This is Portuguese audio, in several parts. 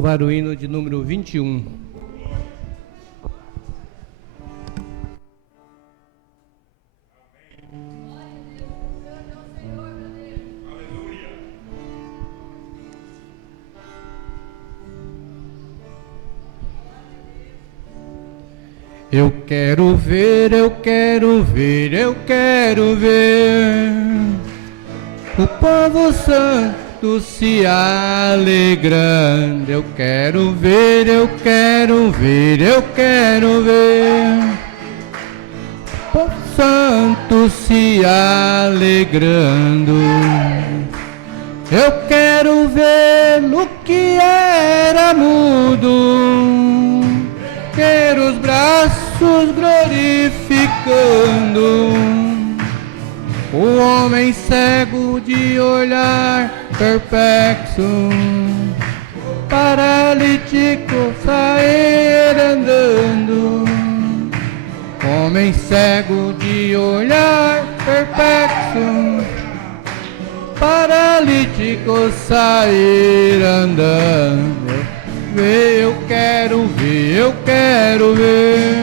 Louvar o hino de número 21. Eu quero ver, eu quero ver, eu quero ver o povo santo se alegrando. Eu quero ver, eu quero ver, eu quero ver o povo santo se alegrando. Eu quero ver o que era mudo, ter os braços glorificando, o homem cego de olhar perplexo, paralítico sair andando, homem cego de olhar perplexo, paralítico sair andando. Eu quero ver, eu quero ver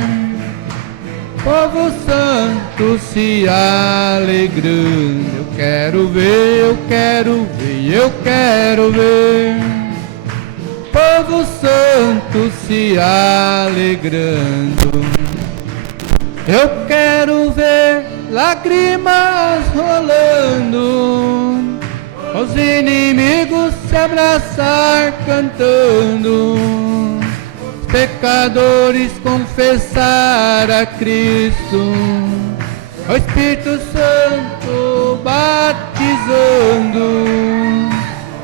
povo santo se alegrando. Eu quero ver, eu quero ver, eu quero ver povo santo se alegrando. Eu quero ver lágrimas rolando, os inimigos se abraçar cantando, os pecadores confessar a Cristo, o Espírito Santo batizando,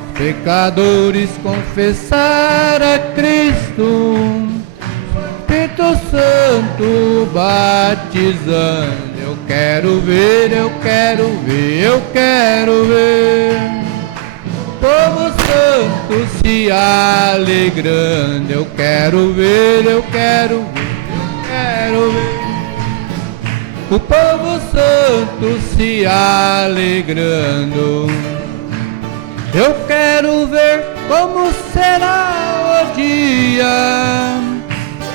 os pecadores confessar a Cristo, Espírito Santo batizando. Eu quero ver, eu quero ver, eu quero ver povo santo se alegrando. Eu quero ver, eu quero ver, eu quero ver o povo santo se alegrando. Eu quero ver como será o dia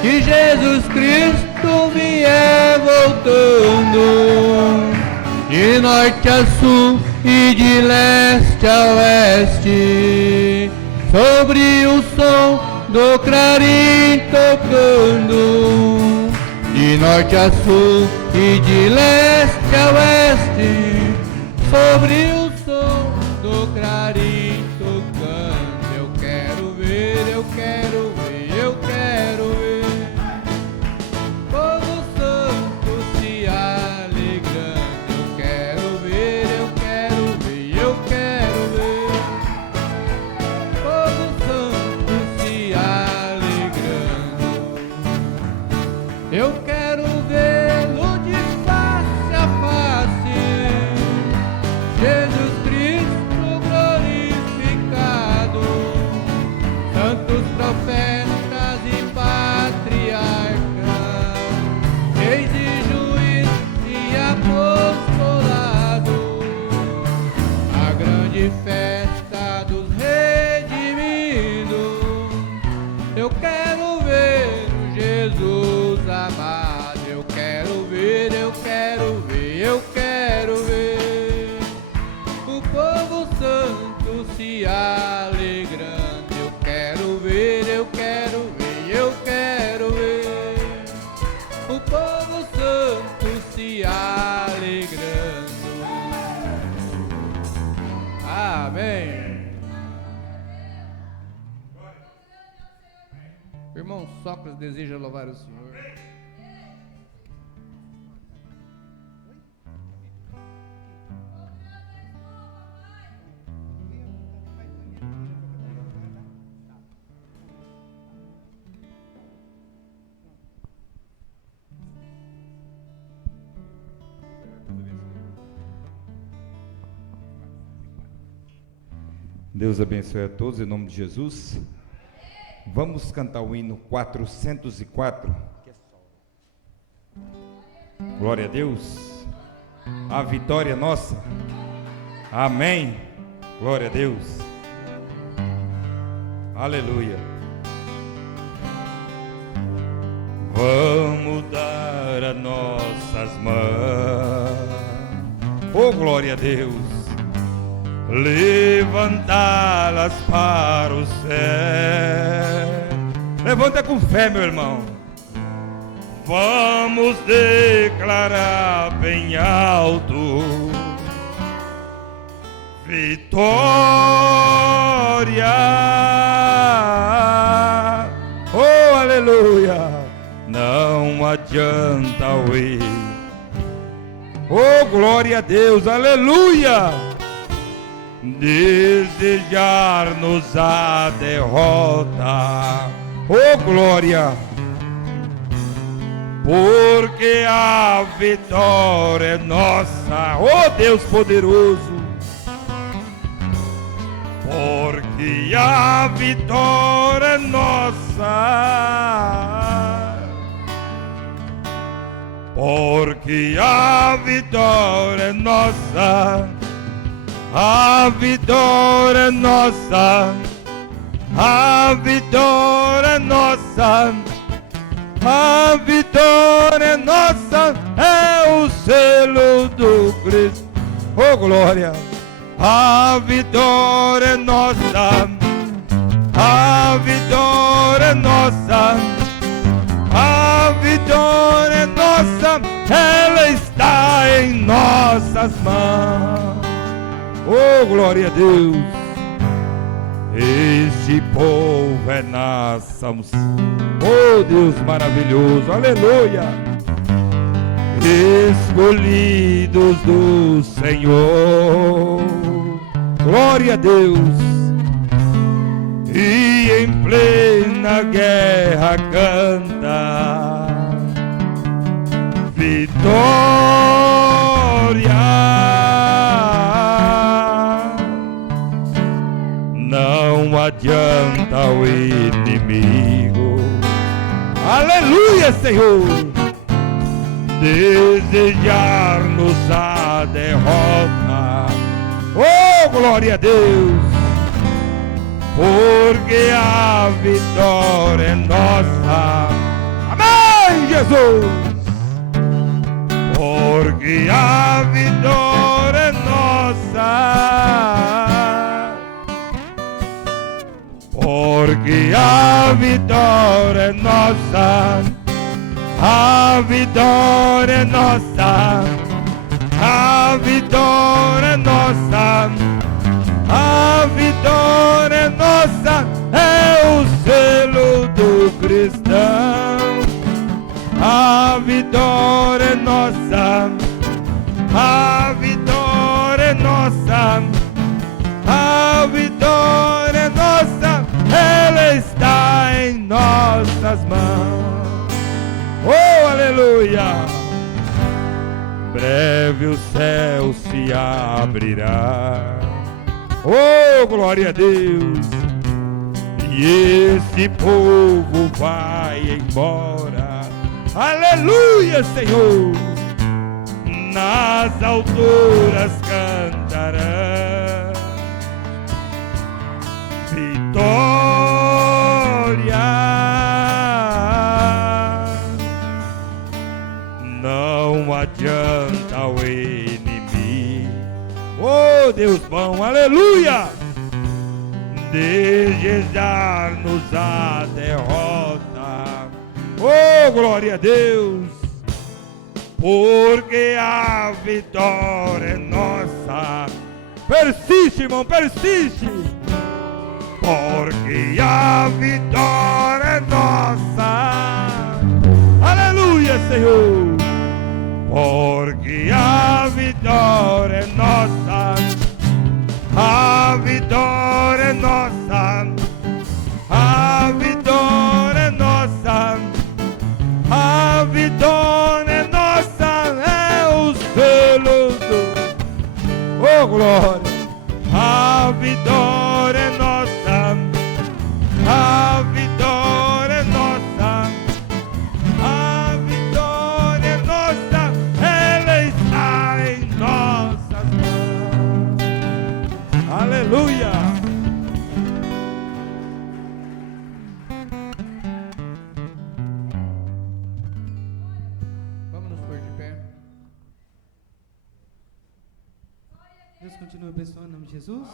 que Jesus Cristo vier voltando, de norte a sul e de leste a oeste, sobre o som do clarim tocando, de norte a sul e de leste a oeste, sobre o som do clarim tocando. Eu quero ver, eu quero ver, eu quero ver povo santo se alegrando. Eu quero ver, eu quero ver, eu quero ver povo santo se alegrando. Eu quero vê-lo de face a face, Jesus Cristo glorificado, santos profetas e patriarcas, reis e juiz e apostolado, a grande festa dos redimidos. Eu quero ver o Jesus amado. Eu quero ver, eu quero ver, eu quero ver o povo santo se alegrando. Eu quero ver, eu quero ver, eu quero ver o povo santo se alegrando. Amém. Irmão Sócrates deseja louvar o Senhor. Deus abençoe a todos em nome de Jesus. Vamos cantar o hino 404. Glória a Deus. A vitória é nossa. Amém. Glória a Deus. Aleluia. vamos dar as nossas mãos, oh glória a Deus, levantá-las para o céu. Levanta com fé, meu irmão. Vamos declarar bem alto: vitória. Oh, aleluia. Não adianta o ir. Oh, glória a Deus, aleluia. Desejar-nos a derrota. Oh, glória. Porque a vitória é nossa, oh Deus poderoso. Porque a vitória é nossa. Porque a vitória é nossa. A vitória é nossa. A vitória é nossa. A vitória é nossa, é o selo do Cristo. Oh glória! A vitória é nossa. A vitória é nossa. A vitória é nossa. Ela está em nossas mãos. Oh glória a Deus! Este povo é nação, oh Deus maravilhoso, aleluia. Escolhidos do Senhor, glória a Deus. E em plena guerra canta vitória. Não adianta o inimigo, aleluia, Senhor, desejar-nos a derrota. Oh, glória a Deus, porque a vitória é nossa. Amém, Jesus. Porque a vitória é nossa. Porque a vitória é nossa. A vitória é nossa. A vitória é nossa. A vitória é nossa. É o selo do cristão. A vitória é nossa. A vitória é nossa. A vitória é nossa. Ela está em nossas mãos. Oh, aleluia! Breve o céu se abrirá. Oh, glória a Deus! E esse povo vai embora. Aleluia, Senhor! Nas alturas cantarão vitória. Não adianta o inimigo, oh Deus bom, aleluia, desejar-nos a derrota. Oh glória a Deus, porque a vitória é nossa. Persiste, irmão, persiste. Porque a vitória é nossa. Aleluia, Senhor. Porque a vitória é nossa. A vitória é nossa. A vitória é nossa. A vitória é nossa. É o selo do... Oh glória. A vitória é nossa. A vitória continue abençoando em nome de Jesus.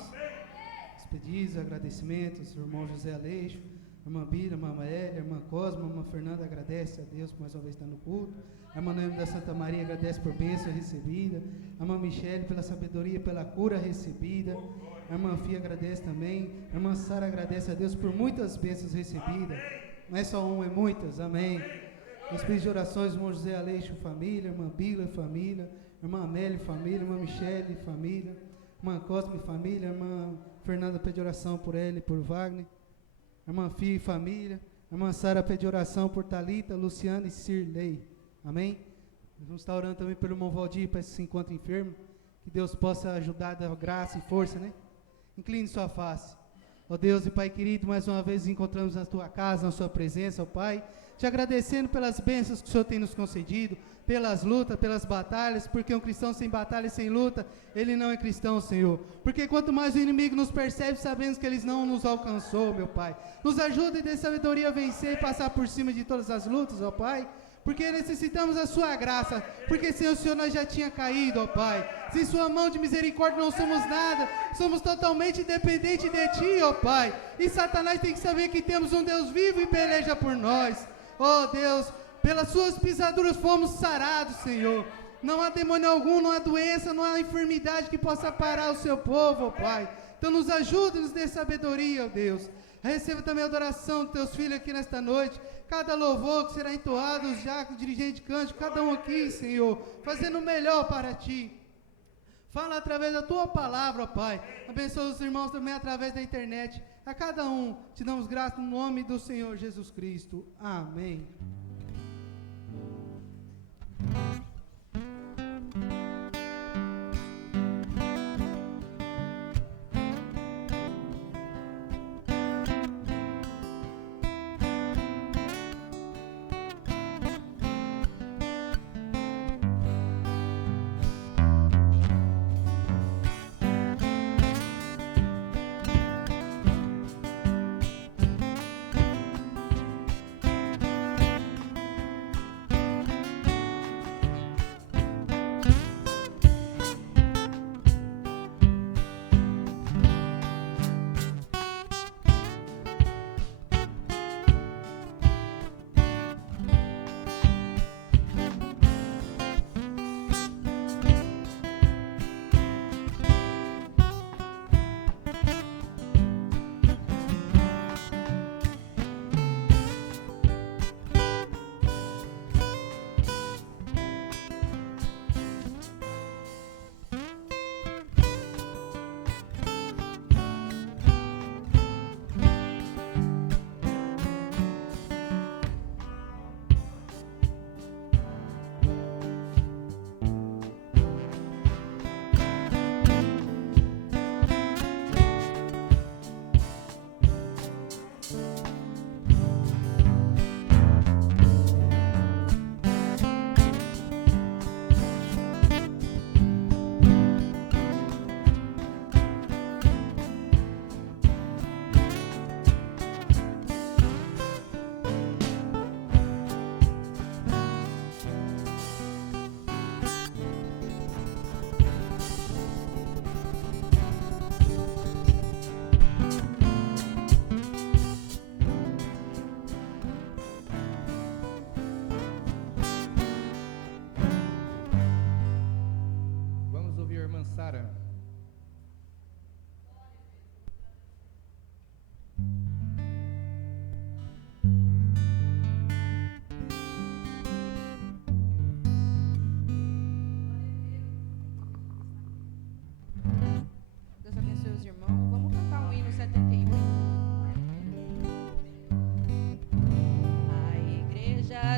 Os pedidos, agradecimentos, o irmão José Aleixo, a irmã Bira, a irmã Maélia, a irmã Cosma, a irmã Fernanda agradece a Deus por mais uma vez estar no culto. A irmã Noemi da Santa Maria agradece por bênção recebida. A irmã Michele pela sabedoria, pela cura recebida. A irmã Fia agradece também. A irmã Sara agradece a Deus por muitas bênçãos recebidas. Não é só uma, é muitas. Amém. Os pedidos de orações, irmão José Aleixo, família. Irmã Bila, família. Irmã Amélia, família. Irmã Michele, família. Irmã Cosme, família. Irmã Fernanda pede oração por ela e por Wagner. Irmã Fia e família. Irmã Sara pede oração por Thalita, Luciana e Cirlei. Amém? Nós vamos estar orando também pelo irmão Valdir, para que se encontre enfermo. Que Deus possa ajudar, dar graça e força, né? Incline sua face. Ó Deus e Pai querido, mais uma vez nos encontramos na Tua casa, na Sua presença, ó Pai. Te agradecendo pelas bênçãos que o Senhor tem nos concedido, pelas lutas, pelas batalhas, porque um cristão sem batalha e sem luta, ele não é cristão, Senhor. Porque quanto mais o inimigo nos percebe, sabemos que eles não nos alcançou, meu Pai. Nos ajuda e dê sabedoria a vencer e passar por cima de todas as lutas, ó Pai. Porque necessitamos da sua graça, porque sem o Senhor nós já tinha caído, ó Pai. Sem sua mão de misericórdia não somos nada, somos totalmente dependentes de Ti, ó Pai. E Satanás tem que saber que temos um Deus vivo e peleja por nós. Ó Deus, pelas suas pisaduras fomos sarados, Senhor. Não há demônio algum, não há doença, não há enfermidade que possa parar o seu povo, ó Pai. Então nos ajude, nos dê sabedoria, ó Deus. Receba também a adoração dos Teus filhos aqui nesta noite. Cada louvor que será entoado, os diáconos, dirigentes de cântico, cada um aqui, Senhor, fazendo o melhor para Ti. Fala através da Tua palavra, ó Pai. Abençoa os irmãos também através da internet. A cada um, te damos graça no nome do Senhor Jesus Cristo. Amém.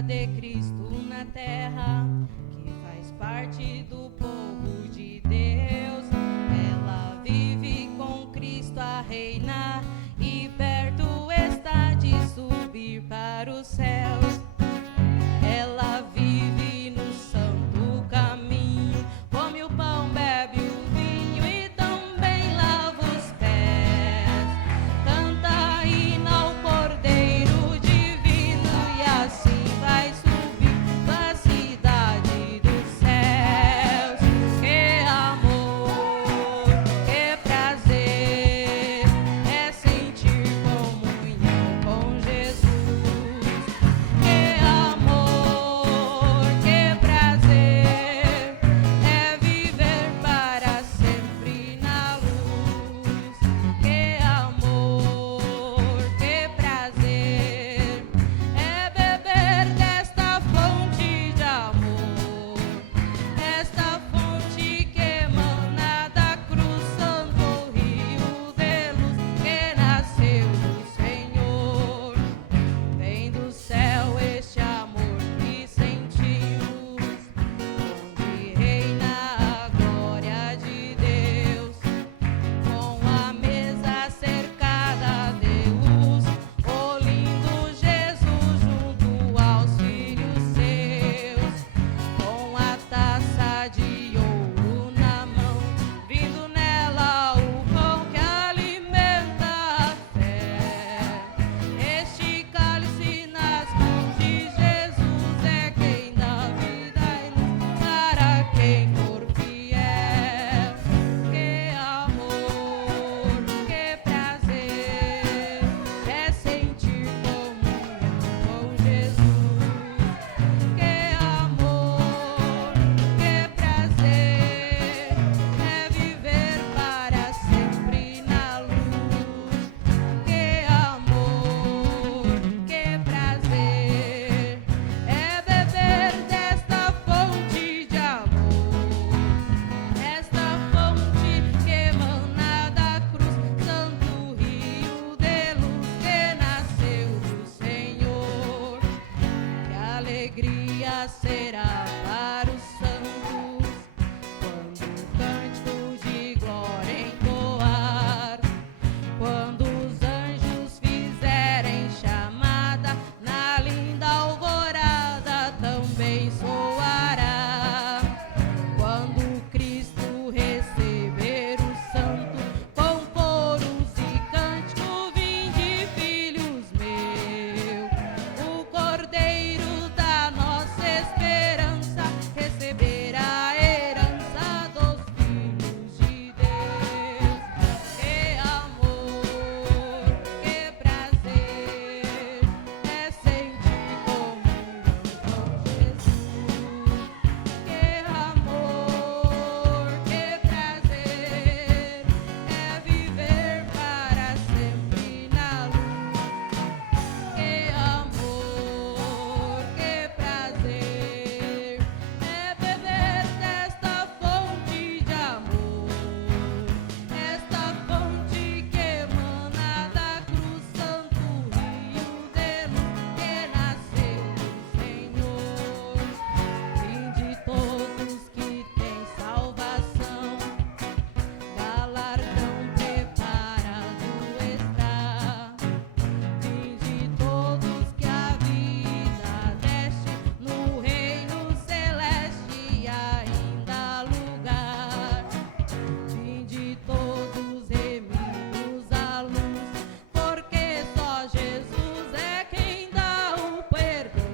de Cristo na terra, que faz parte do povo de Deus. Ela vive com Cristo a reinar e perto está de subir para os céus. Ela vive no santo caminho, come o pão, bebe o vinho e também lava os pés. Canta hino ao Cordeiro divino e assim vai subir da cidade dos céus. Que amor! será para os santos, quando o cântico de glória entoar, quando os anjos fizerem chamada, na linda alvorada também soará. Quando Cristo receber o santo, com coros e cântico, vinde, filhos meus, o Cordeiro da nossa esperança receberá a herança dos filhos de Deus. Que amor, que prazer é sentir comunhão com Jesus. Que amor, que prazer é viver para sempre na luz. Que amor, que prazer é beber desta fonte de amor, esta fonte que emana da cruz, santo rio de luz que nasceu do Senhor. Vinde todos que têm salvação, galardão preparado está. Vinde todos que a vida deste, no reino celeste ainda há lugar. Vinde todos remidos à luz, porque só Jesus é quem dá o perdão.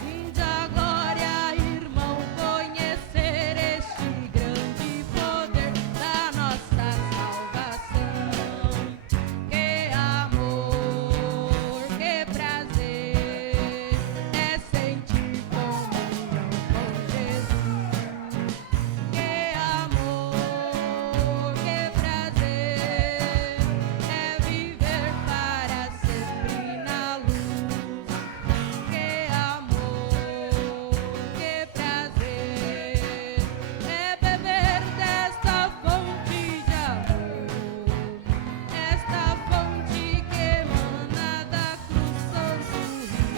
Vinde a glória, irmão, conhecer este grande poder da nossa salvação. Que amor, que prazer é sentir comunhão com Jesus. Que amor, que prazer é viver para sempre na luz. Que amor, que prazer é beber desta fonte de amor, esta fonte que emana da cruz, santo rio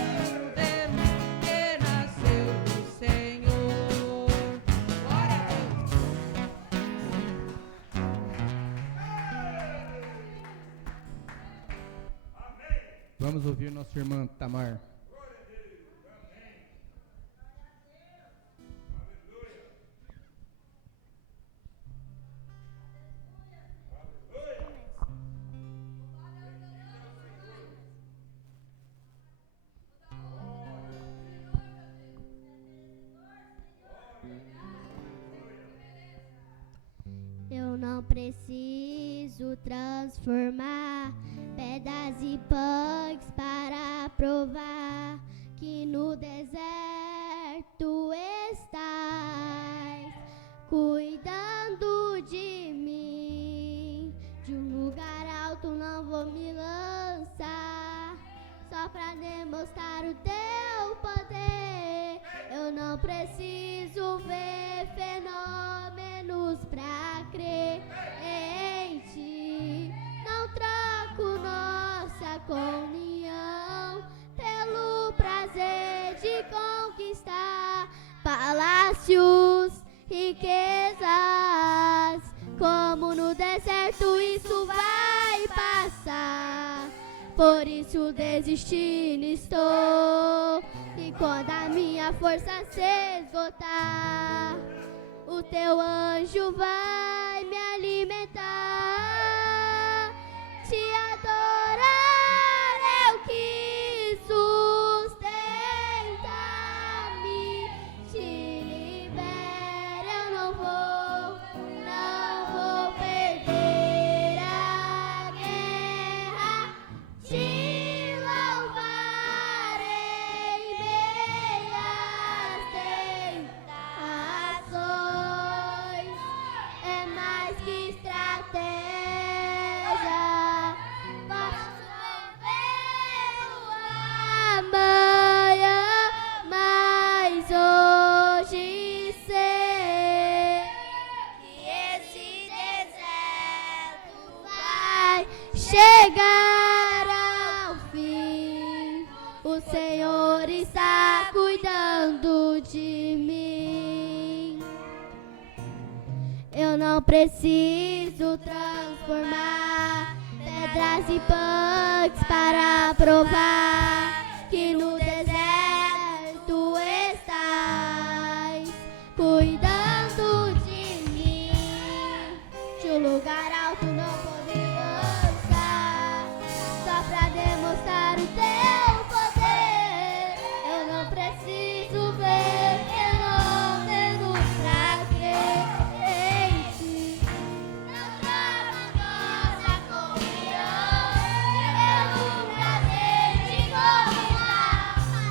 de luz que nasceu do Senhor. Glória a Deus. Vamos ouvir nossa irmã Tamar. Eu não preciso transformar pedras e pães para provar que no deserto estás cuidando de mim. De um lugar alto não vou me lançar, só pra demonstrar o teu poder. Eu não preciso ver fenômenos pra crer em ti. Não troco nossa comunhão pelo prazer de conquistar palácios, riquezas. Como no deserto isso vai passar, por isso desistindo estou. E quando a minha força se esgotar, o teu anjo vai me alimentar. Te adorar eu quis sustentar-me. Te libera, eu não vou perder a guerra. Te louvarei em meias tentações. É mais que estratégia, posso O Senhor está cuidando de mim. Eu não preciso transformar pedras em pães para provar que no deserto estás cuidando de mim. De um lugar alto não vou me lançar, só pra demonstrar o teu poder. Eu não preciso ver, eu não tenho pra crer em ti. Não trava nossa confiança, eu nunca sei te convidar.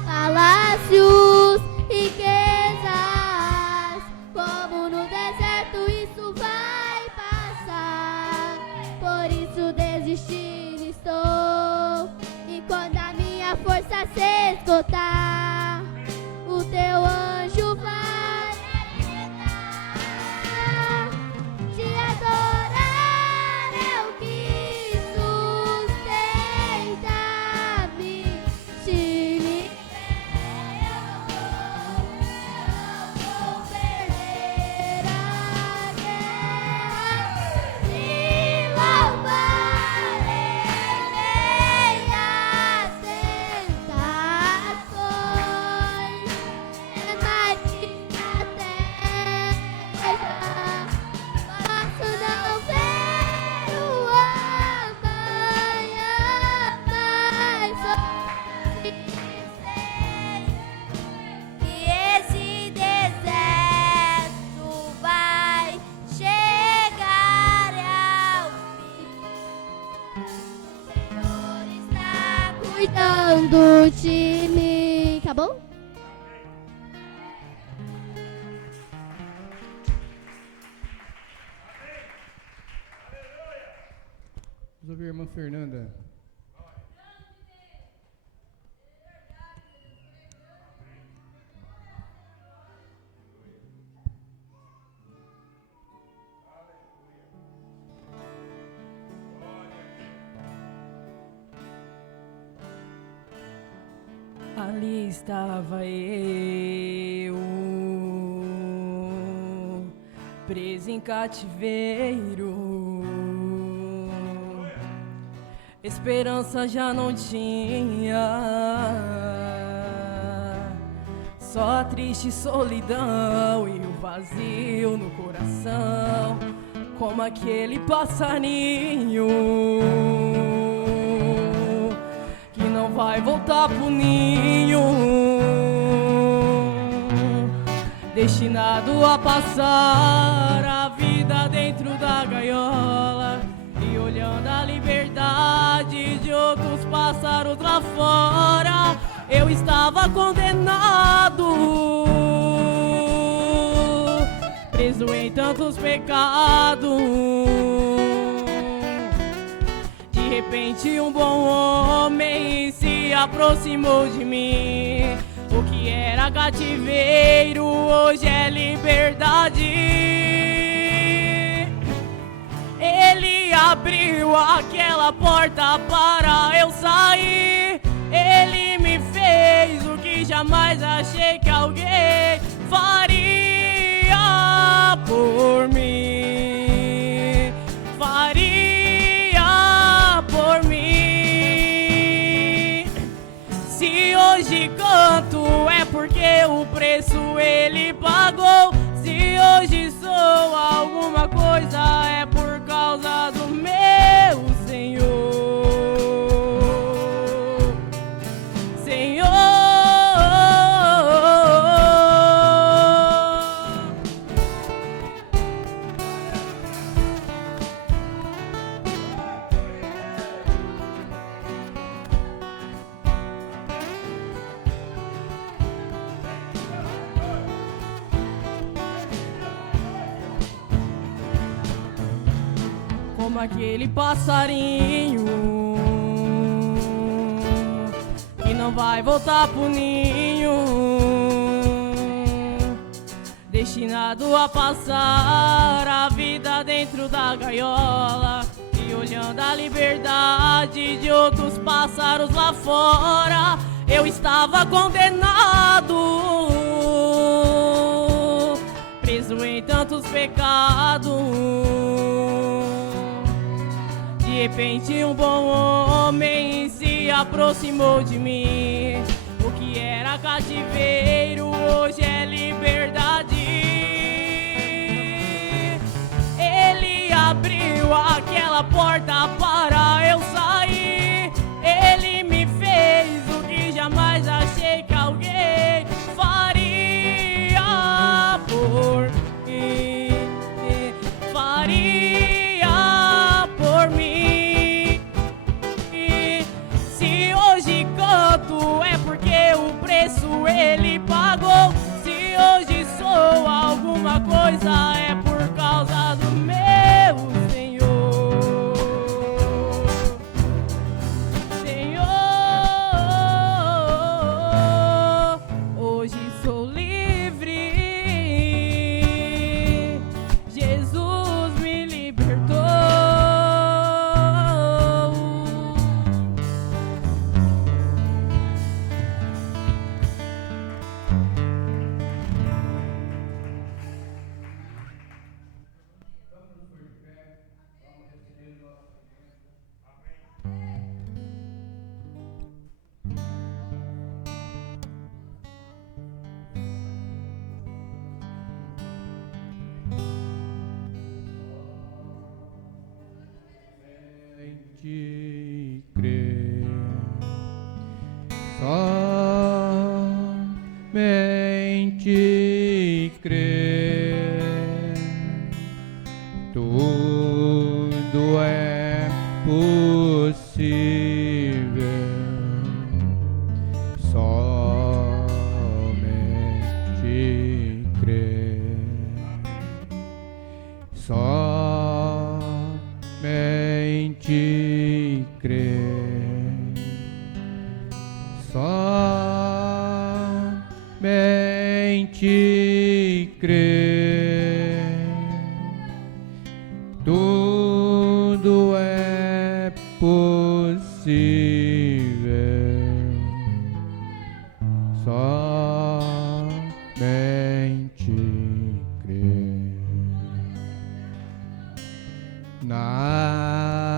Palácios, riquezas, como no deserto isso vai passar. Por isso desistir estou, e quando a minha força se esgotar, o teu anjo vai te adorar. É o que sustenta-me. Se libertar, eu não vou perder a guerra. Se louvarei as tentações, é mais que a terra. Posso não ver o amanhã, mas hoje sei que esse deserto vai chegar ao fim. O Senhor está cuidando de mim. Acabou? Vamos ouvir a irmã Fernanda. Ali estava eu, preso em cativeiro. Esperança já não tinha, só a triste solidão e o vazio no coração, como aquele passarinho que não vai voltar pro ninho, destinado a passar a vida dentro da gaiola e olhando a liberdade de outros pássaros lá fora. Eu estava condenado, preso em tantos pecados. De repente um bom homem se aproximou de mim. O que era cativeiro hoje é liberdade. Ele abriu aquela porta para eu sair. Ele me fez o que jamais achei que alguém faria por mim. Faria por mim. Se hoje canto é porque o preço ele pagou. Se hoje sou alguma coisa é por causa do meu Senhor. Senhor, como aquele passarinho que não vai voltar pro ninho, destinado a passar a vida dentro da gaiola e olhando a liberdade de outros pássaros lá fora. eu estava condenado, preso em tantos pecados. De repente um bom homem se aproximou de mim. O que era cativeiro hoje é liberdade. Ele abriu aquela porta para eu sair. Ele me fez o que jamais achei que alguém faria por mim. Faria por mim. Se hoje canto é porque o preço ele pagou. Se hoje sou alguma coisa é por causa do meu Senhor. Senhor, hoje sou livre. Jesus me libertou. Somente crer, somente crer, tudo é possível. Somente crer, somente crer, somente crer, tudo é possível. Somente crer. Nada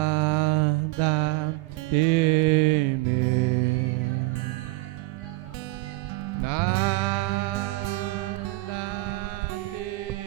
temer, nada temer.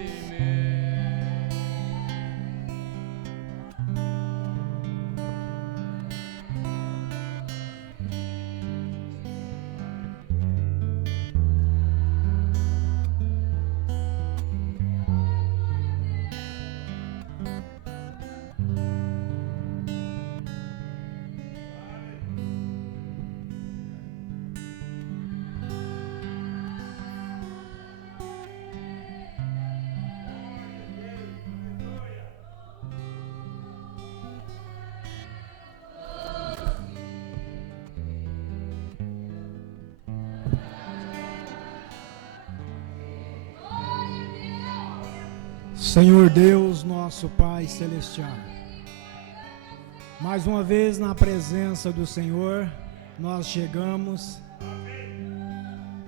Senhor Deus, nosso Pai Celestial, mais uma vez na presença do Senhor, nós chegamos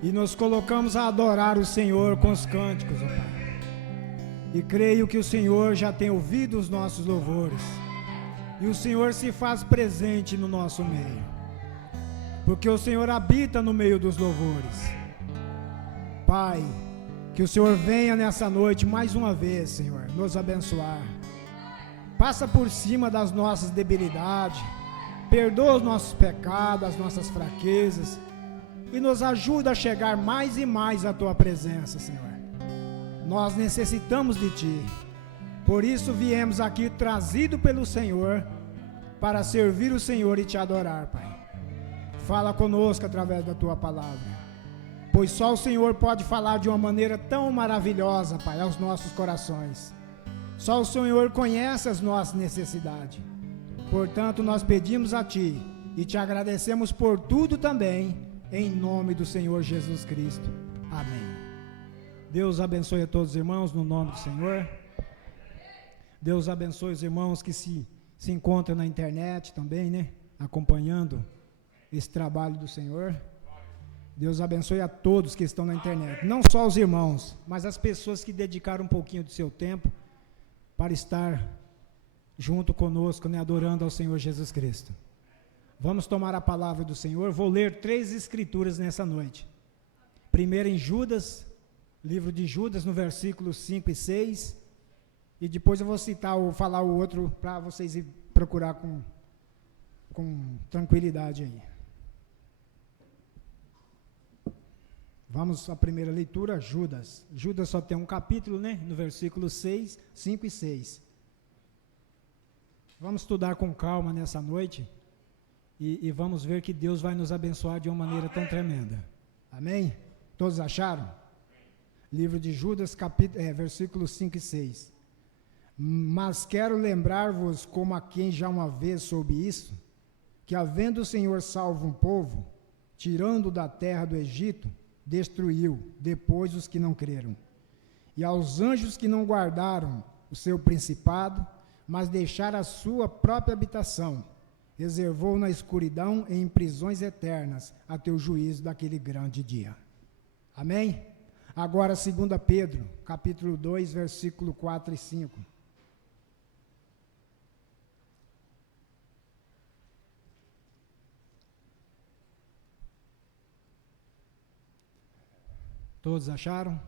e nos colocamos a adorar o Senhor com os cânticos, ó Pai. E creio que o Senhor já tem ouvido os nossos louvores e o Senhor se faz presente no nosso meio, porque o Senhor habita no meio dos louvores. Pai, que o Senhor venha nessa noite mais uma vez, Senhor, nos abençoar. Passa por cima das nossas debilidades, perdoa os nossos pecados, as nossas fraquezas e nos ajuda a chegar mais e mais à Tua presença, Senhor. Nós necessitamos de Ti, por isso viemos aqui trazido pelo Senhor para servir o Senhor e Te adorar, Pai. Fala conosco através da Tua palavra, pois só o Senhor pode falar de uma maneira tão maravilhosa, Pai, aos nossos corações. Só o Senhor conhece as nossas necessidades. Portanto, nós pedimos a Ti e Te agradecemos por tudo também, em nome do Senhor Jesus Cristo. Amém. Deus abençoe a todos os irmãos, no nome do Senhor. Deus abençoe os irmãos que se encontram na internet também, né? Acompanhando esse trabalho do Senhor. Deus abençoe a todos que estão na internet. Não só os irmãos, mas as pessoas que dedicaram um pouquinho do seu tempo para estar junto conosco, né, adorando ao Senhor Jesus Cristo. Vamos tomar a palavra do Senhor. Vou ler 3 escrituras nessa noite. Primeiro em Judas, livro de Judas, no versículo 5 e 6. E depois eu vou falar o outro para vocês ir procurar com tranquilidade aí. Vamos à primeira leitura, Judas. Judas só tem um capítulo, né? No versículo 6, 5 e 6. Vamos estudar com calma nessa noite e vamos ver que Deus vai nos abençoar de uma maneira tão tremenda. Amém? Todos acharam? Livro de Judas, versículos 5 e 6. Mas quero lembrar-vos, como a quem já uma vez soube isso, que havendo o Senhor salvo um povo, tirando da terra do Egito, destruiu depois os que não creram. E aos anjos que não guardaram o seu principado, mas deixaram a sua própria habitação, reservou na escuridão e em prisões eternas até o juízo daquele grande dia. Amém? Agora 2 Pedro, capítulo 2, versículo 4 e 5. Todos acharam?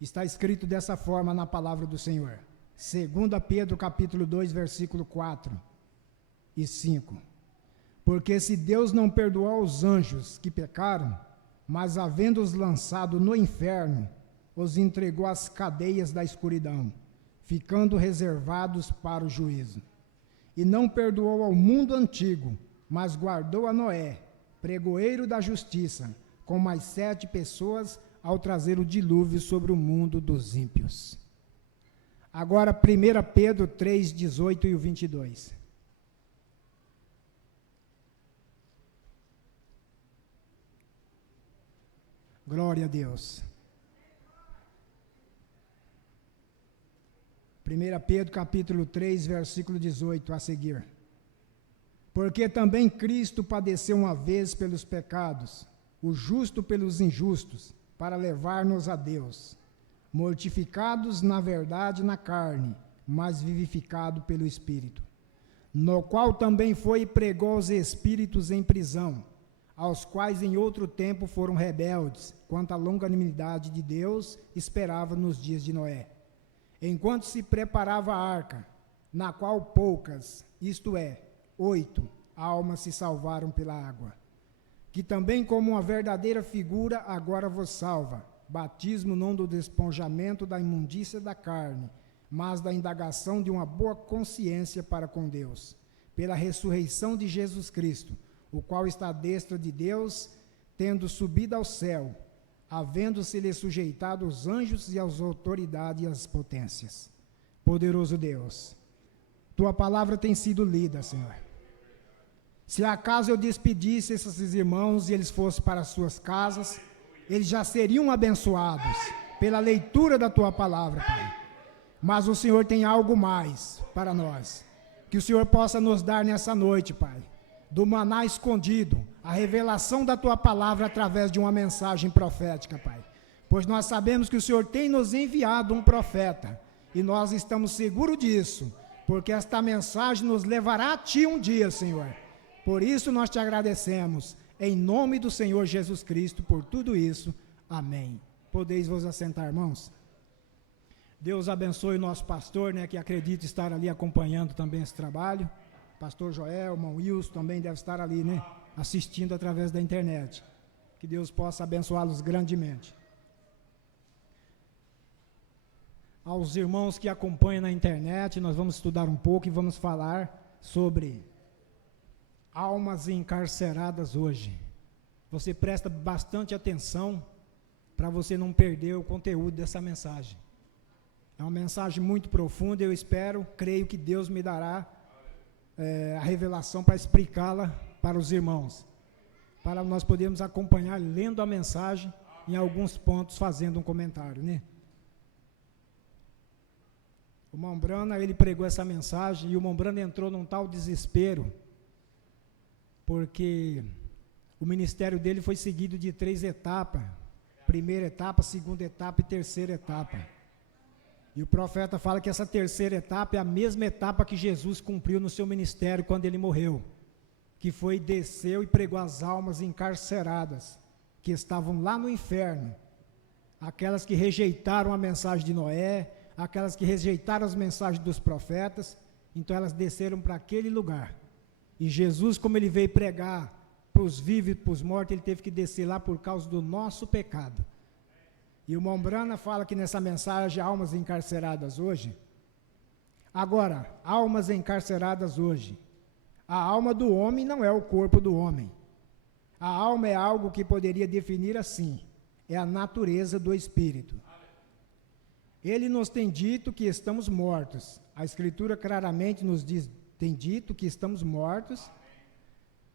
Está escrito dessa forma na palavra do Senhor. 2 Pedro, capítulo 2, versículo 4 e 5. Porque se Deus não perdoou os anjos que pecaram, mas havendo-os lançado no inferno, os entregou às cadeias da escuridão, ficando reservados para o juízo. E não perdoou ao mundo antigo, mas guardou a Noé, pregoeiro da justiça, com mais 7 pessoas, ao trazer o dilúvio sobre o mundo dos ímpios. Agora 1 Pedro 3, 18 e o 22. Glória a Deus. 1 Pedro capítulo 3, versículo 18, a seguir. Porque também Cristo padeceu uma vez pelos pecados, o justo pelos injustos, para levar-nos a Deus, mortificados na verdade na carne, mas vivificado pelo Espírito, no qual também foi e pregou os espíritos em prisão, aos quais em outro tempo foram rebeldes, quanto à longanimidade de Deus esperava nos dias de Noé, enquanto se preparava a arca, na qual poucas, isto é, 8 almas se salvaram pela água, que também como uma verdadeira figura agora vos salva, batismo não do despojamento da imundícia da carne, mas da indagação de uma boa consciência para com Deus, pela ressurreição de Jesus Cristo, o qual está à destra de Deus, tendo subido ao céu, havendo-se-lhe sujeitado os anjos e as autoridades e as potências. Poderoso Deus, tua palavra tem sido lida, Senhor. Se acaso eu despedisse esses irmãos e eles fossem para as suas casas, eles já seriam abençoados pela leitura da tua palavra, Pai. Mas o Senhor tem algo mais para nós, que o Senhor possa nos dar nessa noite, Pai, do maná escondido, a revelação da tua palavra através de uma mensagem profética, Pai. Pois nós sabemos que o Senhor tem nos enviado um profeta, e nós estamos seguros disso, porque esta mensagem nos levará a ti um dia, Senhor. Por isso nós te agradecemos, em nome do Senhor Jesus Cristo, por tudo isso. Amém. Podeis vos assentar, irmãos? Deus abençoe o nosso pastor, né, que acredita estar ali acompanhando também esse trabalho. Pastor Joel, irmão Wilson também deve estar ali, né, assistindo através da internet. Que Deus possa abençoá-los grandemente. Aos irmãos que acompanham na internet, nós vamos estudar um pouco e vamos falar sobre almas encarceradas hoje. Você presta bastante atenção para você não perder o conteúdo dessa mensagem. É uma mensagem muito profunda, eu espero, creio que Deus me dará a revelação para explicá-la para os irmãos, para nós podermos acompanhar lendo a mensagem, em alguns pontos fazendo um comentário, né? O irmão Brana, ele pregou essa mensagem e o irmão Brana entrou num tal desespero, porque o ministério dele foi seguido de 3 etapas. Primeira etapa, segunda etapa e terceira etapa. E o profeta fala que essa terceira etapa é a mesma etapa que Jesus cumpriu no seu ministério quando ele morreu, que foi desceu e pregou as almas encarceradas, que estavam lá no inferno, aquelas que rejeitaram a mensagem de Noé, aquelas que rejeitaram as mensagens dos profetas, então elas desceram para aquele lugar. E Jesus, como ele veio pregar para os vivos e para os mortos, ele teve que descer lá por causa do nosso pecado. E o Mombrana fala que nessa mensagem, almas encarceradas hoje. Agora, almas encarceradas hoje. A alma do homem não é o corpo do homem. A alma é algo que poderia definir assim: é a natureza do espírito. Ele nos tem dito que estamos mortos. A Escritura claramente nos diz, tem dito que estamos mortos,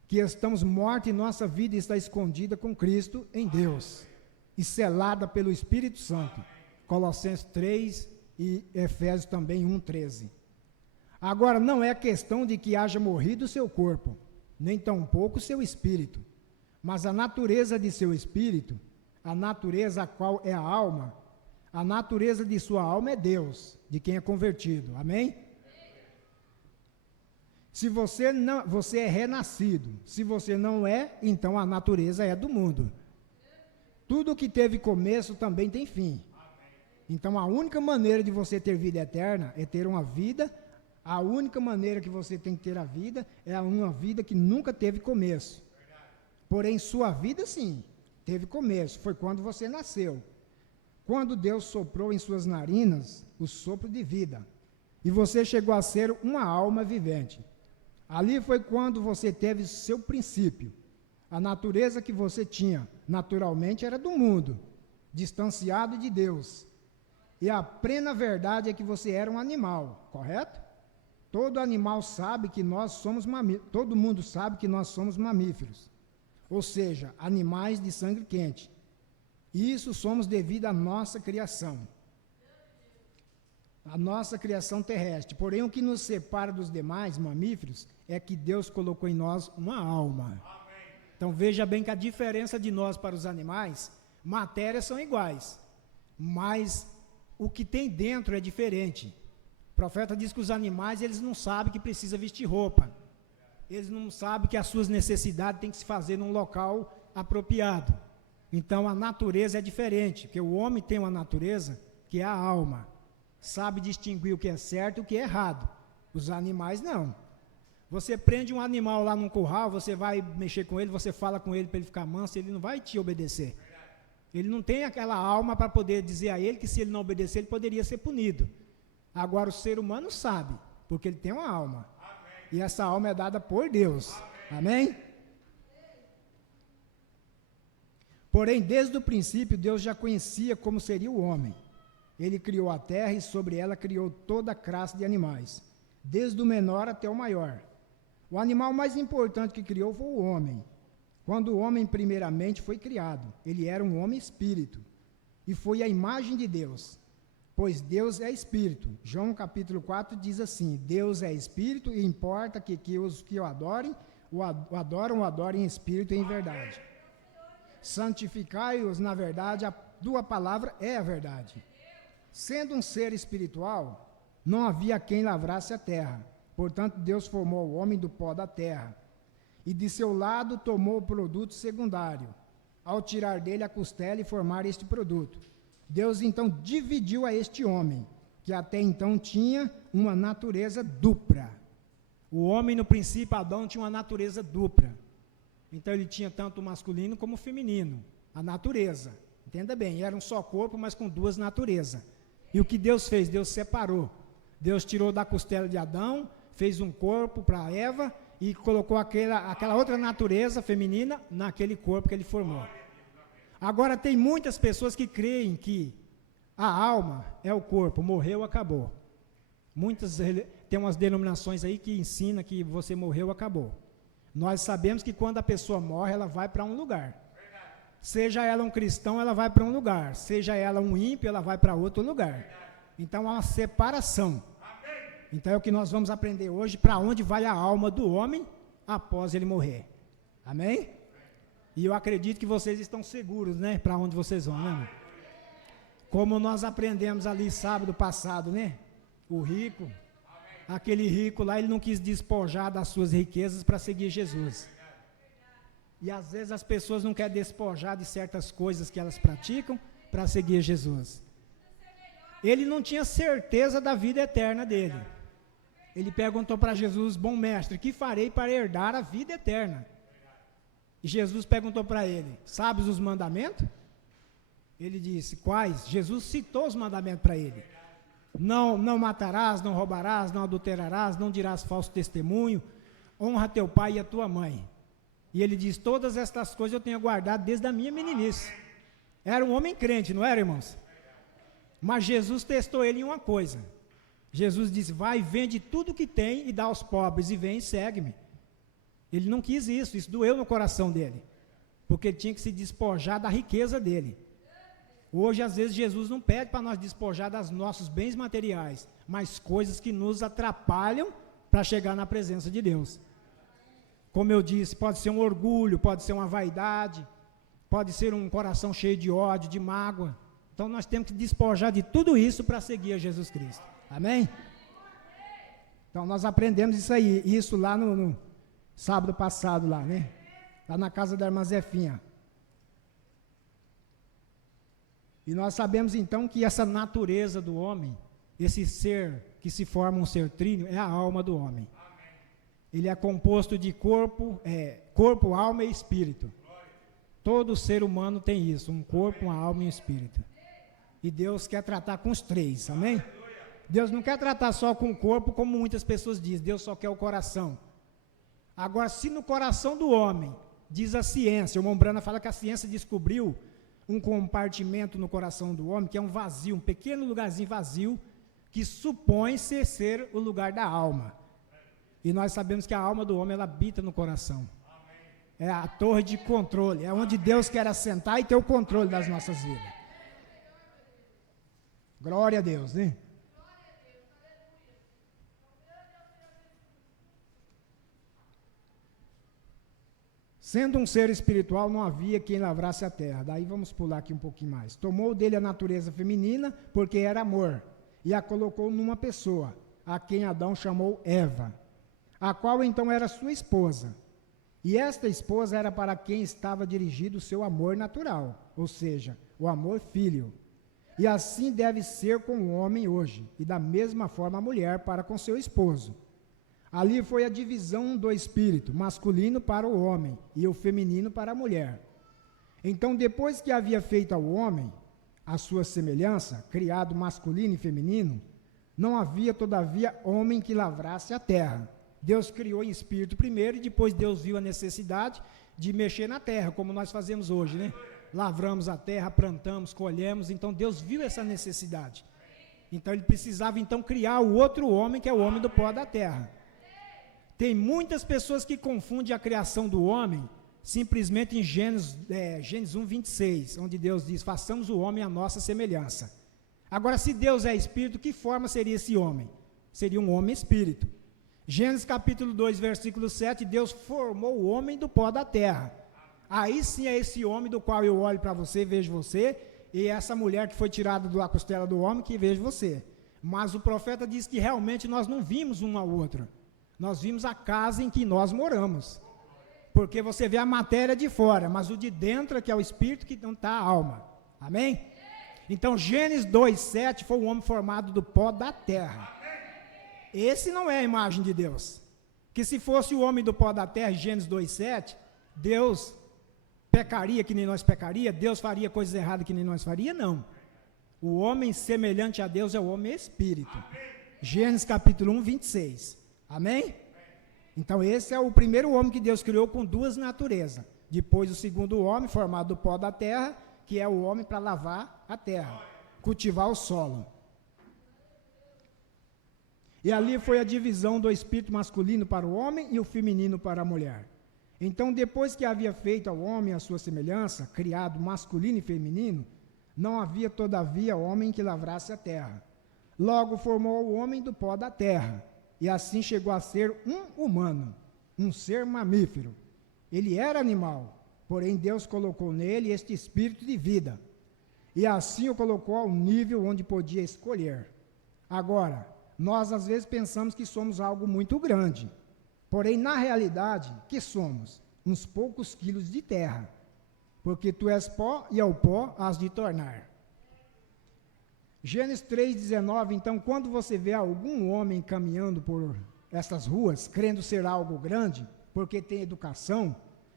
que estamos mortos e nossa vida está escondida com Cristo em Deus e selada pelo Espírito Santo. Colossenses 3 e Efésios também 1:13. Agora, não é questão de que haja morrido o seu corpo, nem tampouco o seu espírito, mas a natureza de seu espírito, a natureza a qual é a alma, a natureza de sua alma é Deus, de quem é convertido. Amém? Se você não, você é renascido. Se você não é, então a natureza é do mundo. Tudo que teve começo também tem fim. Então a única maneira de você ter vida eterna é ter uma vida. A única maneira que você tem que ter a vida é uma vida que nunca teve começo. Porém, sua vida sim, teve começo. Foi quando você nasceu. Quando Deus soprou em suas narinas o sopro de vida. E você chegou a ser uma alma vivente. Ali foi quando você teve seu princípio. A natureza que você tinha, naturalmente, era do mundo, distanciado de Deus. E a plena verdade é que você era um animal, correto? Todo animal sabe que nós somos mamíferos. Todo mundo sabe que nós somos mamíferos. Ou seja, animais de sangue quente. E isso somos devido à nossa criação. A nossa criação terrestre. Porém, o que nos separa dos demais mamíferos é que Deus colocou em nós uma alma. Então, veja bem que a diferença de nós para os animais, matérias são iguais, mas o que tem dentro é diferente. O profeta diz que os animais, eles não sabem que precisa vestir roupa. Eles não sabem que as suas necessidades têm que se fazer num local apropriado. Então, a natureza é diferente, porque o homem tem uma natureza que é a alma. Sabe distinguir o que é certo e o que é errado. Os animais não. Você prende um animal lá num curral, você vai mexer com ele, você fala com ele para ele ficar manso, ele não vai te obedecer. Ele não tem aquela alma para poder dizer a ele que se ele não obedecer, ele poderia ser punido. Agora o ser humano sabe, porque ele tem uma alma. Amém. E essa alma é dada por Deus. Amém? Amém? Porém, desde o princípio, Deus já conhecia como seria o homem. Ele criou a terra e sobre ela criou toda a classe de animais, desde o menor até o maior. O animal mais importante que criou foi o homem. Quando o homem primeiramente foi criado, ele era um homem espírito, e foi a imagem de Deus, pois Deus é espírito. João capítulo 4 diz assim: Deus é espírito e importa que os que o adorem, o adorem em espírito e em verdade. Santificai-os na verdade, a tua palavra é a verdade. Sendo um ser espiritual, não havia quem lavrasse a terra. Portanto, Deus formou o homem do pó da terra. E de seu lado tomou o produto secundário, ao tirar dele a costela e formar este produto. Deus então dividiu a este homem, que até então tinha uma natureza dupla. O homem, no princípio, Adão, tinha uma natureza dupla. Então, ele tinha tanto o masculino como o feminino, a natureza. Entenda bem, era um só corpo, mas com duas naturezas. E o que Deus fez? Deus separou. Deus tirou da costela de Adão, fez um corpo para Eva e colocou aquela outra natureza feminina naquele corpo que ele formou. Agora, tem muitas pessoas que creem que a alma é o corpo, morreu, acabou. Tem umas denominações aí que ensinam que você morreu, acabou. Nós sabemos que quando a pessoa morre, ela vai para um lugar. Seja ela um cristão, ela vai para um lugar. Seja ela um ímpio, ela vai para outro lugar. Então, há uma separação. Então, é o que nós vamos aprender hoje, para onde vai a alma do homem após ele morrer. Amém? E eu acredito que vocês estão seguros, né? Para onde vocês vão, né, irmão? Como nós aprendemos ali sábado passado, né? O rico, aquele rico lá, ele não quis despojar das suas riquezas para seguir Jesus. E às vezes as pessoas não querem despojar de certas coisas que elas praticam para seguir Jesus. Ele não tinha certeza da vida eterna dele. Ele perguntou para Jesus: bom mestre, que farei para herdar a vida eterna? E Jesus perguntou para ele: sabes os mandamentos? Ele disse: quais? Jesus citou os mandamentos para ele. Não matarás, não roubarás, não adulterarás, não dirás falso testemunho, honra teu pai e a tua mãe. E ele diz: todas estas coisas eu tenho guardado desde a minha meninice. Era um homem crente, não era, irmãos? Mas Jesus testou ele em uma coisa. Jesus disse: vai, vende tudo que tem e dá aos pobres, e vem e segue-me. Ele não quis isso doeu no coração dele, porque ele tinha que se despojar da riqueza dele. Hoje, às vezes, Jesus não pede para nós despojar dos nossos bens materiais, mas coisas que nos atrapalham para chegar na presença de Deus. Como eu disse, pode ser um orgulho, pode ser uma vaidade, pode ser um coração cheio de ódio, de mágoa. Então, nós temos que despojar de tudo isso para seguir a Jesus Cristo. Amém? Então, nós aprendemos isso lá no sábado passado, lá, né? Lá na casa da irmã Zefinha. E nós sabemos então que essa natureza do homem, esse ser que se forma um ser trínio, é a alma do homem. Ele é composto de corpo, alma e espírito. Todo ser humano tem isso, um corpo, uma alma e um espírito. E Deus quer tratar com os três, amém? Deus não quer tratar só com o corpo, como muitas pessoas dizem, Deus só quer o coração. Agora, se no coração do homem, diz a ciência, o Mombrana fala que a ciência descobriu um compartimento no coração do homem, que é um vazio, um pequeno lugarzinho vazio, que supõe-se ser o lugar da alma. E nós sabemos que a alma do homem, ela habita no coração. É a torre de controle, é onde Deus quer assentar e ter o controle das nossas vidas. Glória a Deus, né? Sendo um ser espiritual, não havia quem lavrasse a terra. Daí vamos pular aqui um pouquinho mais. Tomou dele a natureza feminina, porque era amor, e a colocou numa pessoa, a quem Adão chamou Eva, a qual então era sua esposa. E esta esposa era para quem estava dirigido o seu amor natural, ou seja, o amor filho. E assim deve ser com o homem hoje, e da mesma forma a mulher para com seu esposo. Ali foi a divisão do espírito, masculino para o homem e o feminino para a mulher. Então, depois que havia feito ao homem a sua semelhança, criado masculino e feminino, não havia, todavia, homem que lavrasse a terra. Deus criou em espírito primeiro e depois Deus viu a necessidade de mexer na terra, como nós fazemos hoje, né? Lavramos a terra, plantamos, colhemos, então Deus viu essa necessidade. Então, ele precisava, então, criar o outro homem, que é o homem do pó da terra. Tem muitas pessoas que confundem a criação do homem simplesmente em Gênesis 1, 26, onde Deus diz: façamos o homem à nossa semelhança. Agora, se Deus é espírito, que forma seria esse homem? Seria um homem espírito. Gênesis capítulo 2, versículo 7, Deus formou o homem do pó da terra. Aí sim é esse homem do qual eu olho para você, vejo você, e essa mulher que foi tirada da costela do homem que vejo você. Mas o profeta diz que realmente nós não vimos um ao outro. Nós vimos a casa em que nós moramos. Porque você vê a matéria de fora, mas o de dentro é que é o espírito, que não está a alma. Amém? Então, Gênesis 2:7 foi o homem formado do pó da terra. Esse não é a imagem de Deus. Que se fosse o homem do pó da terra, Gênesis 2:7, Deus pecaria que nem nós pecaria? Deus faria coisas erradas que nem nós faria? Não. O homem semelhante a Deus é o homem espírito. Gênesis capítulo 1, 26. Amém? Então esse é o primeiro homem que Deus criou com duas naturezas. Depois o segundo homem, formado do pó da terra, que é o homem para lavar a terra, cultivar o solo. E ali foi a divisão do espírito masculino para o homem e o feminino para a mulher. Então, depois que havia feito ao homem a sua semelhança, criado masculino e feminino, não havia todavia homem que lavrasse a terra. Logo formou o homem do pó da terra. E assim chegou a ser um humano, um ser mamífero. Ele era animal, porém Deus colocou nele este espírito de vida, e assim o colocou ao nível onde podia escolher. Agora, nós às vezes pensamos que somos algo muito grande, porém na realidade, que somos? Uns poucos quilos de terra, porque tu és pó e ao pó has de tornar. Gênesis 3,19, então, quando você vê algum homem caminhando por essas ruas, crendo ser algo grande, porque tem educação,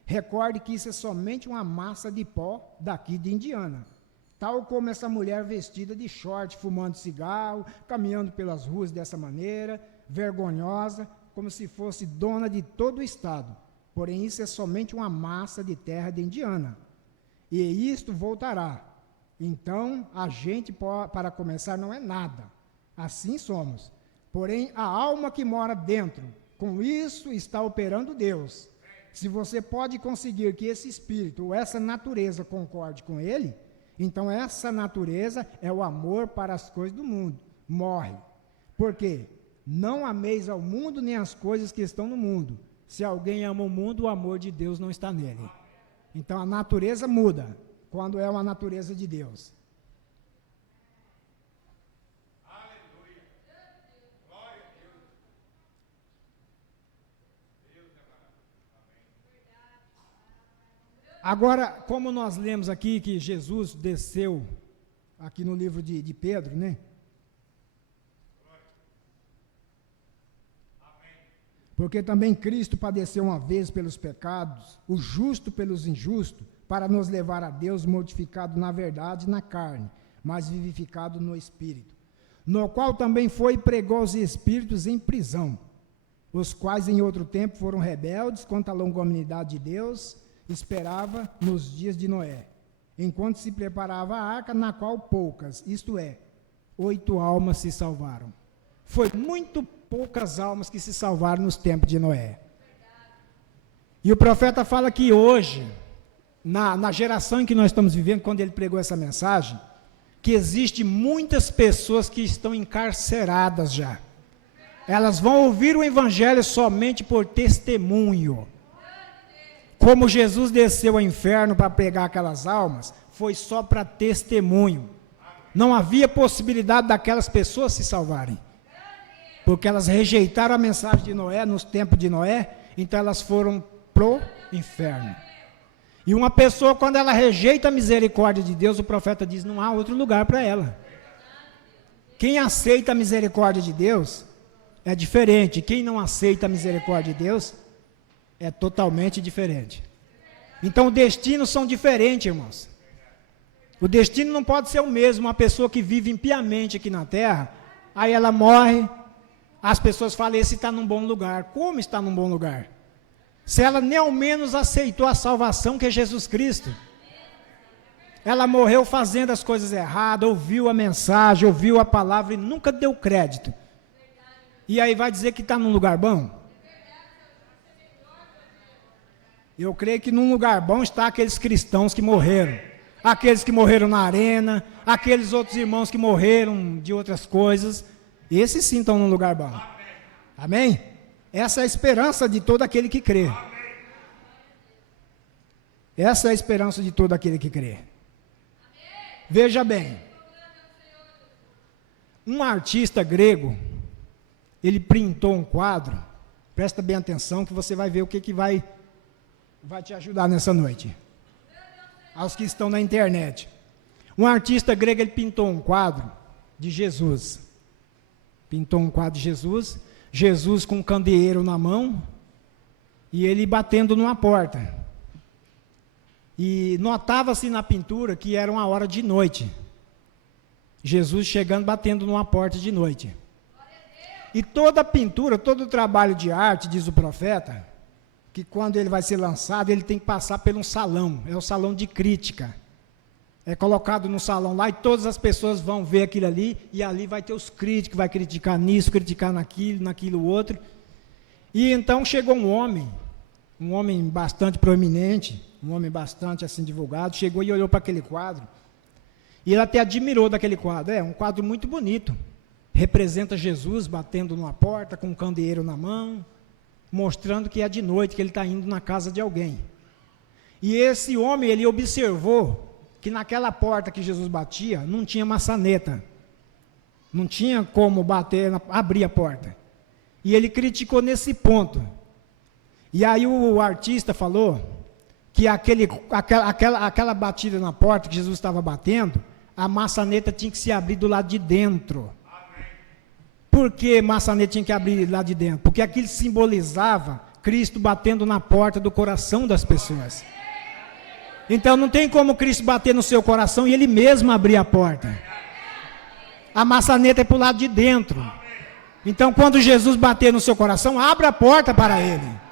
recorde que isso é somente uma massa de pó daqui de Indiana. Tal como essa mulher vestida de short, fumando cigarro, caminhando pelas ruas dessa maneira, vergonhosa, como se fosse dona de todo o estado. Porém, isso é somente uma massa de terra de Indiana. E isto voltará. Então, a gente, para começar, não é nada. Assim somos. Porém, a alma que mora dentro, com isso está operando Deus. Se você pode conseguir que esse espírito ou essa natureza concorde com ele, então essa natureza é o amor para as coisas do mundo. Morre. Por quê? Não ameis ao mundo nem as coisas que estão no mundo. Se alguém ama o mundo, o amor de Deus não está nele. Então a natureza muda quando é uma natureza de Deus. Aleluia. Glória a Deus. Deus é maravilhoso. Agora, como nós lemos aqui que Jesus desceu, aqui no livro de Pedro, né? Porque também Cristo padeceu uma vez pelos pecados, o justo pelos injustos, para nos levar a Deus, mortificado na verdade na carne, mas vivificado no Espírito, no qual também foi e pregou os espíritos em prisão, os quais em outro tempo foram rebeldes contra a longanimidade de Deus, esperava nos dias de Noé, enquanto se preparava a arca, na qual poucas, isto é, 8 almas se salvaram. Foi muito poucas almas que se salvaram nos tempos de Noé. E o profeta fala que hoje, na geração em que nós estamos vivendo, quando ele pregou essa mensagem, que existe muitas pessoas que estão encarceradas já. Elas vão ouvir o evangelho somente por testemunho. Como Jesus desceu ao inferno para pregar aquelas almas, foi só para testemunho. Não havia possibilidade daquelas pessoas se salvarem. Porque elas rejeitaram a mensagem de Noé, nos tempos de Noé, então elas foram pro inferno. E uma pessoa, quando ela rejeita a misericórdia de Deus, o profeta diz, não há outro lugar para ela. Quem aceita a misericórdia de Deus é diferente. Quem não aceita a misericórdia de Deus é totalmente diferente. Então, os destinos são diferentes, irmãos. O destino não pode ser o mesmo. Uma pessoa que vive impiamente aqui na terra, aí ela morre, as pessoas falam, esse está num bom lugar. Como está num bom lugar? Se ela nem ao menos aceitou a salvação que é Jesus Cristo. Ela morreu fazendo as coisas erradas, ouviu a mensagem, ouviu a palavra e nunca deu crédito. E aí vai dizer que está num lugar bom? Eu creio que num lugar bom está aqueles cristãos que morreram. Aqueles que morreram na arena, aqueles outros irmãos que morreram de outras coisas. Esses sim estão num lugar bom. Amém? Essa é a esperança de todo aquele que crê. Essa é a esperança de todo aquele que crê. Veja bem. Um artista grego, ele pintou um quadro. Presta bem atenção que você vai ver o que vai te ajudar nessa noite. Aos que estão na internet. Um artista grego, ele pintou um quadro de Jesus. Pintou um quadro de Jesus, Jesus com um candeeiro na mão, e ele batendo numa porta. E notava-se na pintura que era uma hora de noite. Jesus chegando, batendo numa porta de noite. E toda a pintura, todo o trabalho de arte, diz o profeta, que quando ele vai ser lançado, ele tem que passar por um salão, é o salão de crítica. É colocado no salão lá e todas as pessoas vão ver aquilo ali, e ali vai ter os críticos, vai criticar nisso, criticar naquilo outro. E então chegou um homem bastante proeminente, um homem bastante assim divulgado, chegou e olhou para aquele quadro, e ele até admirou daquele quadro. É um quadro muito bonito, representa Jesus batendo numa porta, com um candeeiro na mão, mostrando que é de noite, que ele está indo na casa de alguém. E esse homem, ele observou que naquela porta que Jesus batia, não tinha maçaneta. Não tinha como bater, abrir a porta. E ele criticou nesse ponto. E aí o artista falou que aquela batida na porta que Jesus estava batendo, a maçaneta tinha que se abrir do lado de dentro. Por que maçaneta tinha que abrir lá de dentro? Porque aquilo simbolizava Cristo batendo na porta do coração das pessoas. Então não tem como Cristo bater no seu coração e Ele mesmo abrir a porta. A maçaneta é para o lado de dentro. Então quando Jesus bater no seu coração, abra a porta para Ele.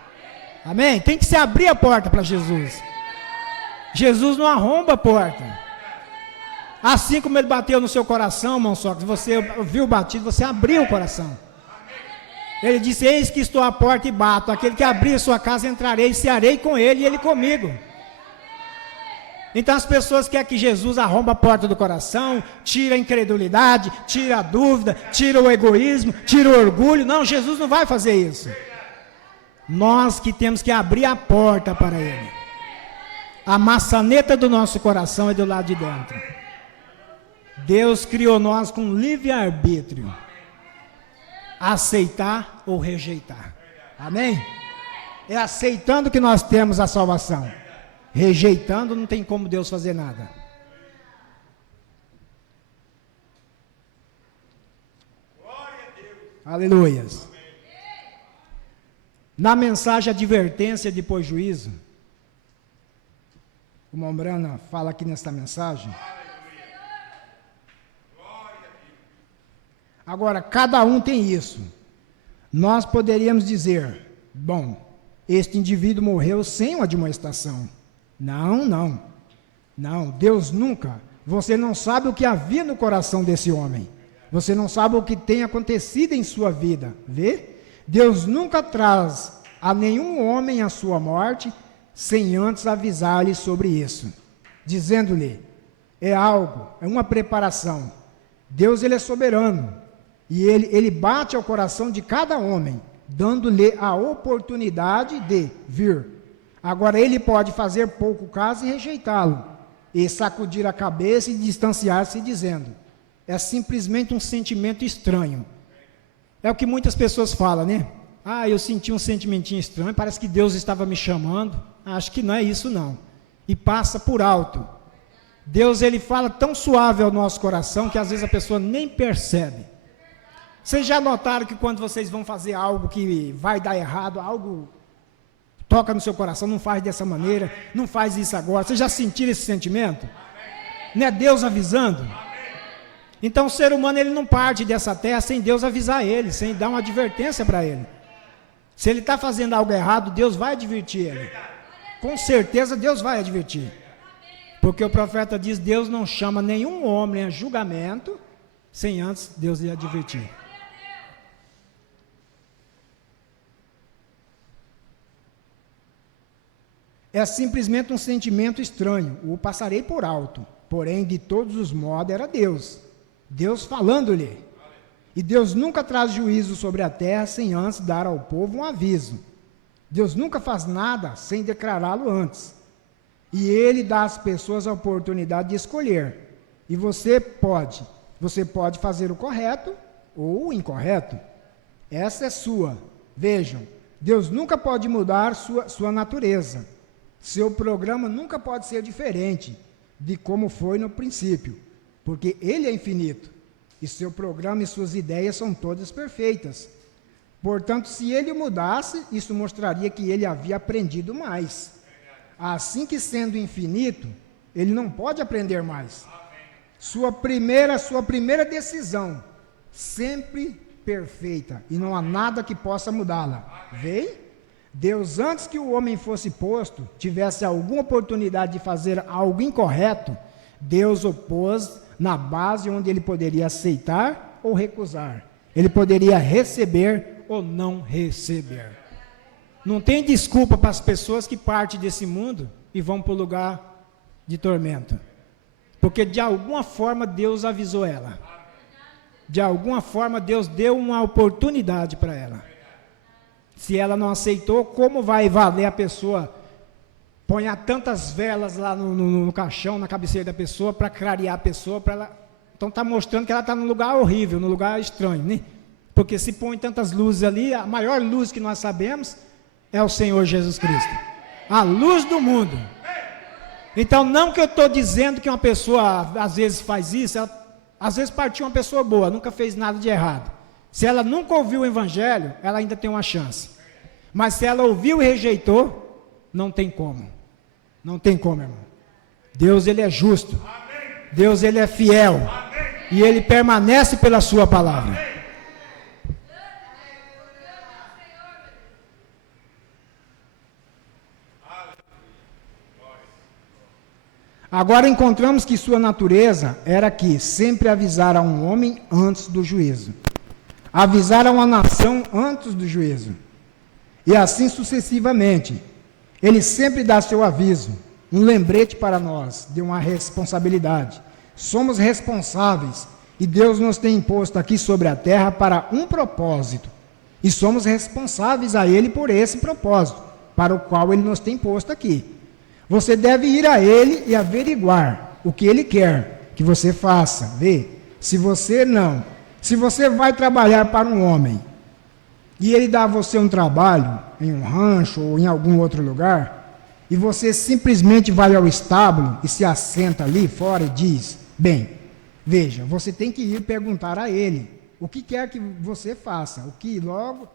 Amém? Tem que se abrir a porta para Jesus. Jesus não arromba a porta. Assim como Ele bateu no seu coração, irmão Sócrates, você viu o batido, você abriu o coração. Ele disse, eis que estou à porta e bato. Aquele que abrir a sua casa, entrarei e cearei com ele e ele comigo. Então as pessoas querem que Jesus arromba a porta do coração, tira a incredulidade, tira a dúvida, tira o egoísmo, tira o orgulho. Não, Jesus não vai fazer isso. Nós que temos que abrir a porta para Ele. A maçaneta do nosso coração é do lado de dentro. Deus criou nós com livre-arbítrio. Aceitar ou rejeitar. Amém? É aceitando que nós temos a salvação. Rejeitando, não tem como Deus fazer nada. Aleluias. Na mensagem advertência depois juízo, o irmão Brana fala aqui nesta mensagem. Agora, cada um tem isso. Nós poderíamos dizer, bom, este indivíduo morreu sem uma admoestação. Não, Deus nunca. Você não sabe o que havia no coração desse homem. Você não sabe o que tem acontecido em sua vida. Vê? Deus nunca traz a nenhum homem a sua morte sem antes avisar-lhe sobre isso, dizendo-lhe, é algo, é uma preparação. Deus, ele é soberano, e ele bate ao coração de cada homem, dando-lhe a oportunidade de vir. Agora, ele pode fazer pouco caso e rejeitá-lo, e sacudir a cabeça e distanciar-se dizendo, é simplesmente um sentimento estranho. É o que muitas pessoas falam, né? Ah, eu senti um sentimentinho estranho, parece que Deus estava me chamando. Acho que não é isso não. E passa por alto. Deus, ele fala tão suave ao nosso coração que às vezes a pessoa nem percebe. Vocês já notaram que quando vocês vão fazer algo que vai dar errado, algo toca no seu coração, não faz dessa maneira, não faz isso agora. Vocês já sentiram esse sentimento? Não é Deus avisando? Então o ser humano, ele não parte dessa terra sem Deus avisar ele, sem dar uma advertência para ele. Se ele está fazendo algo errado, Deus vai advertir ele. Com certeza Deus vai advertir. Porque o profeta diz, Deus não chama nenhum homem a julgamento, sem antes Deus lhe advertir. É simplesmente um sentimento estranho, o passarei por alto, porém de todos os modos era Deus. Deus falando-lhe. E Deus nunca traz juízo sobre a terra sem antes dar ao povo um aviso. Deus nunca faz nada sem declará-lo antes. E Ele dá às pessoas a oportunidade de escolher. E você pode fazer o correto ou o incorreto. Essa é sua. Vejam, Deus nunca pode mudar sua natureza. Seu programa nunca pode ser diferente de como foi no princípio, porque Ele é infinito. E seu programa e suas ideias são todas perfeitas. Portanto, se ele mudasse, isso mostraria que ele havia aprendido mais. Assim que sendo infinito, ele não pode aprender mais. Sua primeira decisão, sempre perfeita, e não há nada que possa mudá-la. Vê? Deus, antes que o homem fosse posto, tivesse alguma oportunidade de fazer algo incorreto, Deus o pôs na base onde ele poderia aceitar ou recusar. Ele poderia receber ou não receber. Não tem desculpa para as pessoas que partem desse mundo e vão para o lugar de tormento. Porque de alguma forma Deus avisou ela. De alguma forma Deus deu uma oportunidade para ela. Se ela não aceitou, como vai valer a pessoa põe tantas velas lá no caixão, na cabeceira da pessoa, para clarear a pessoa, para ela. Então está mostrando que ela está num lugar horrível, num lugar estranho, né? Porque se põe tantas luzes ali, a maior luz que nós sabemos é o Senhor Jesus Cristo, a luz do mundo. Então, não que eu estou dizendo que uma pessoa às vezes faz isso, às vezes partiu uma pessoa boa, nunca fez nada de errado. Se ela nunca ouviu o Evangelho, ela ainda tem uma chance. Mas se ela ouviu e rejeitou, não tem como. Não tem como, irmão. Deus, Ele é justo. Deus, Ele é fiel. E Ele permanece pela sua palavra. Agora encontramos que sua natureza era que sempre avisar a um homem antes do juízo, avisar a uma nação antes do juízo, e assim sucessivamente. Ele sempre dá seu aviso, um lembrete para nós de uma responsabilidade. Somos responsáveis e Deus nos tem imposto aqui sobre a terra para um propósito, e somos responsáveis a Ele por esse propósito, para o qual Ele nos tem posto aqui. Você deve ir a Ele e averiguar o que Ele quer que você faça. Vê, se você vai trabalhar para um homem, e ele dá a você um trabalho em um rancho ou em algum outro lugar, e você simplesmente vai ao estábulo e se assenta ali fora e diz, bem, veja, você tem que ir perguntar a ele o que quer que você faça, o que logo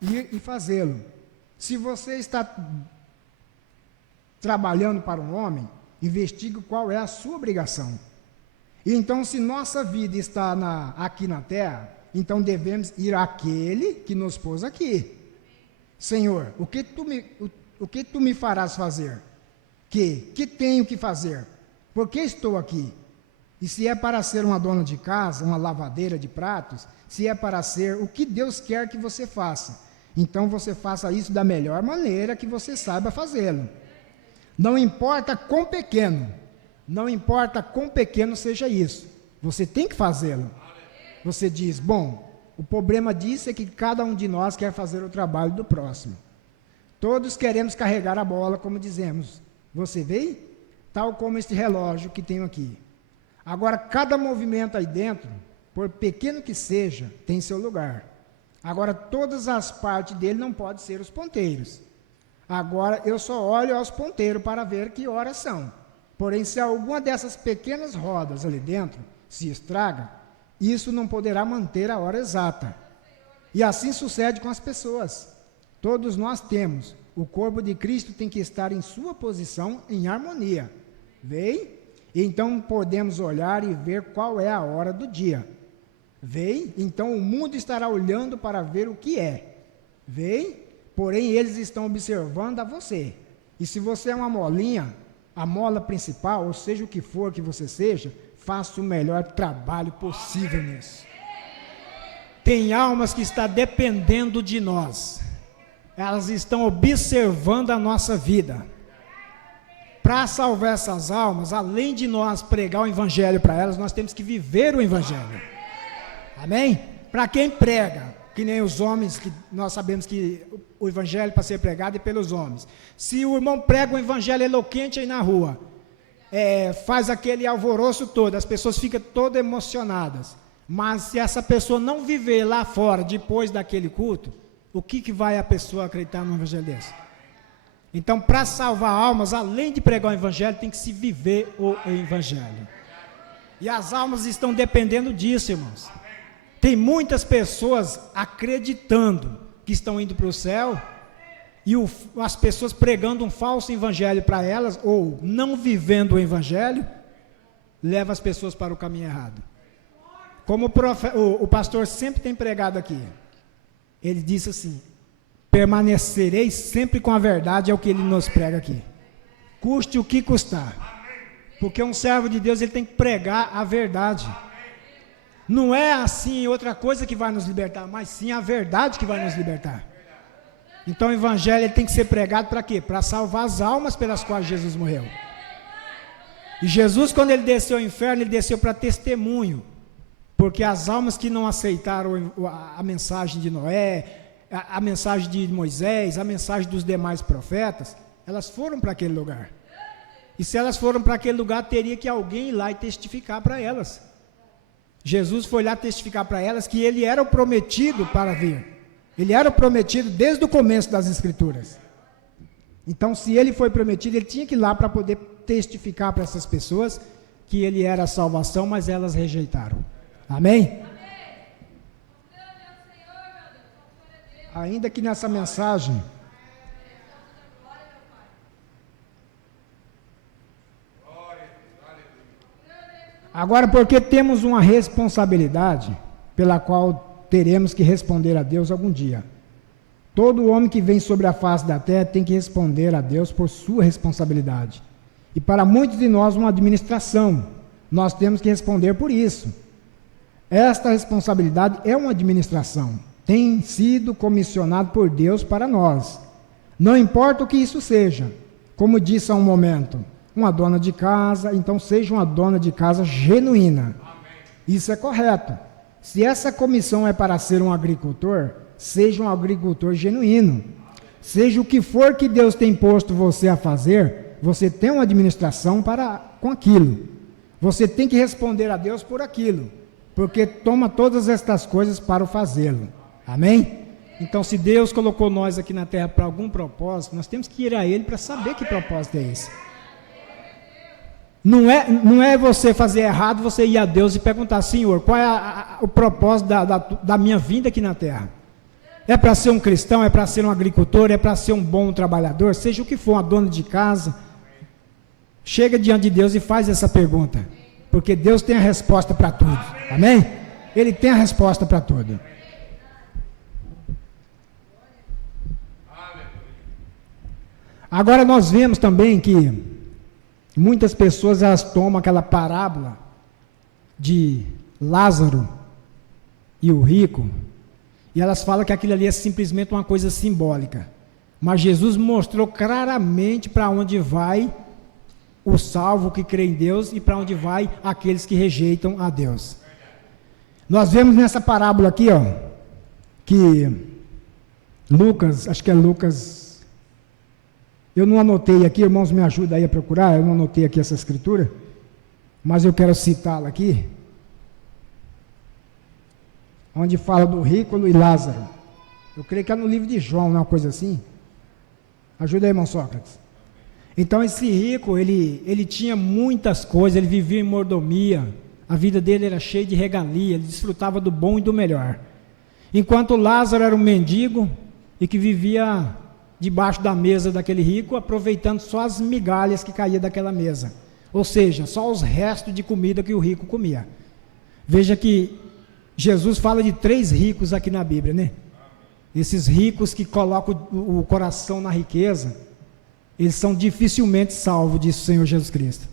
ir e fazê-lo. Se você está trabalhando para um homem, investigue qual é a sua obrigação. E então, se nossa vida está aqui na terra, então devemos ir àquele que nos pôs aqui. Senhor, o que tu me farás fazer? Que tenho que fazer? Por que estou aqui? E se é para ser uma dona de casa, uma lavadeira de pratos, se é para ser o que Deus quer que você faça, então você faça isso da melhor maneira que você saiba fazê-lo. Não importa quão pequeno seja isso, você tem que fazê-lo. Você diz, bom, o problema disso é que cada um de nós quer fazer o trabalho do próximo. Todos queremos carregar a bola, como dizemos. Você vê? Tal como este relógio que tenho aqui. Agora, cada movimento aí dentro, por pequeno que seja, tem seu lugar. Agora, todas as partes dele não podem ser os ponteiros. Agora, eu só olho aos ponteiros para ver que horas são. Porém, se alguma dessas pequenas rodas ali dentro se estraga, isso não poderá manter a hora exata. E assim sucede com as pessoas. Todos nós temos. O corpo de Cristo tem que estar em sua posição, em harmonia. Vê? Então podemos olhar e ver qual é a hora do dia. Vê? Então o mundo estará olhando para ver o que é. Vê? Porém, eles estão observando a você. E se você é uma molinha, a mola principal, ou seja o que for que você seja, faça o melhor trabalho possível nisso. Tem almas que estão dependendo de nós. Elas estão observando a nossa vida. Para salvar essas almas, além de nós pregar o Evangelho para elas, nós temos que viver o Evangelho. Amém? Para quem prega, que nem os homens, que nós sabemos que o Evangelho para ser pregado é pelos homens. Se o irmão prega um Evangelho eloquente aí na rua, faz aquele alvoroço todo, as pessoas ficam todas emocionadas. Mas se essa pessoa não viver lá fora, depois daquele culto, o que vai a pessoa acreditar no Evangelho desse? Então, para salvar almas, além de pregar o Evangelho, tem que se viver o Evangelho. E as almas estão dependendo disso, irmãos. Tem muitas pessoas acreditando que estão indo para o céu, e as pessoas pregando um falso evangelho para elas, ou não vivendo o evangelho, leva as pessoas para o caminho errado. Como o pastor sempre tem pregado aqui, ele disse assim, permanecereis sempre com a verdade, é o que ele nos prega aqui. Custe o que custar. Porque um servo de Deus, ele tem que pregar a verdade. Não é assim outra coisa que vai nos libertar, mas sim a verdade que vai nos libertar. Então o evangelho ele tem que ser pregado para quê? Para salvar as almas pelas quais Jesus morreu. E Jesus, quando ele desceu ao inferno, ele desceu para testemunho. Porque as almas que não aceitaram a mensagem de Noé, a mensagem de Moisés, a mensagem dos demais profetas, Elas foram para aquele lugar. E se elas foram para aquele lugar, teria que alguém ir lá e testificar para elas. Jesus foi lá testificar para elas que ele era o prometido para vir. Ele era o prometido desde o começo das Escrituras. Então, se ele foi prometido, ele tinha que ir lá para poder testificar para essas pessoas que ele era a salvação, mas elas rejeitaram. Amém? Ainda que nessa mensagem, agora, porque temos uma responsabilidade pela qual teremos que responder a Deus algum dia. Todo homem que vem sobre a face da terra tem que responder a Deus por sua responsabilidade. E para muitos de nós, uma administração. Nós temos que responder por isso. Esta responsabilidade é uma administração. Tem sido comissionado por Deus para nós. Não importa o que isso seja. Como disse há um momento, uma dona de casa, então seja uma dona de casa genuína. Isso é correto. Se essa comissão é para ser um agricultor, seja um agricultor genuíno. Seja o que for que Deus tem posto você a fazer, você tem uma administração com aquilo. Você tem que responder a Deus por aquilo, porque toma todas estas coisas para o fazê-lo. Amém? Então, se Deus colocou nós aqui na terra para algum propósito, nós temos que ir a Ele para saber que propósito é esse. Não é você fazer errado, você ir a Deus e perguntar, Senhor, qual é o propósito da minha vinda aqui na terra? É para ser um cristão, é para ser um agricultor, é para ser um bom trabalhador, seja o que for, uma dona de casa. Chega diante de Deus e faz essa pergunta, porque Deus tem a resposta para tudo. Amém? Ele tem a resposta para tudo. Agora nós vemos também que muitas pessoas elas tomam aquela parábola de Lázaro e o rico, e elas falam que aquilo ali é simplesmente uma coisa simbólica. Mas Jesus mostrou claramente para onde vai o salvo que crê em Deus e para onde vai aqueles que rejeitam a Deus. Nós vemos nessa parábola aqui, ó, que Lucas, acho que é Lucas, eu não anotei aqui, irmãos, me ajudem aí a procurar, eu não anotei aqui essa escritura, mas eu quero citá-la aqui, onde fala do rico e Lázaro. Eu creio que é no livro de João, não é uma coisa assim? Ajuda aí, irmão Sócrates. Então, esse rico, ele tinha muitas coisas, ele vivia em mordomia, a vida dele era cheia de regalia, ele desfrutava do bom e do melhor. Enquanto Lázaro era um mendigo e que vivia debaixo da mesa daquele rico, aproveitando só as migalhas que caíam daquela mesa. Ou seja, só os restos de comida que o rico comia. Veja que Jesus fala de 3 ricos aqui na Bíblia, né? Esses ricos que colocam o coração na riqueza, eles são dificilmente salvos, disse o Senhor Jesus Cristo.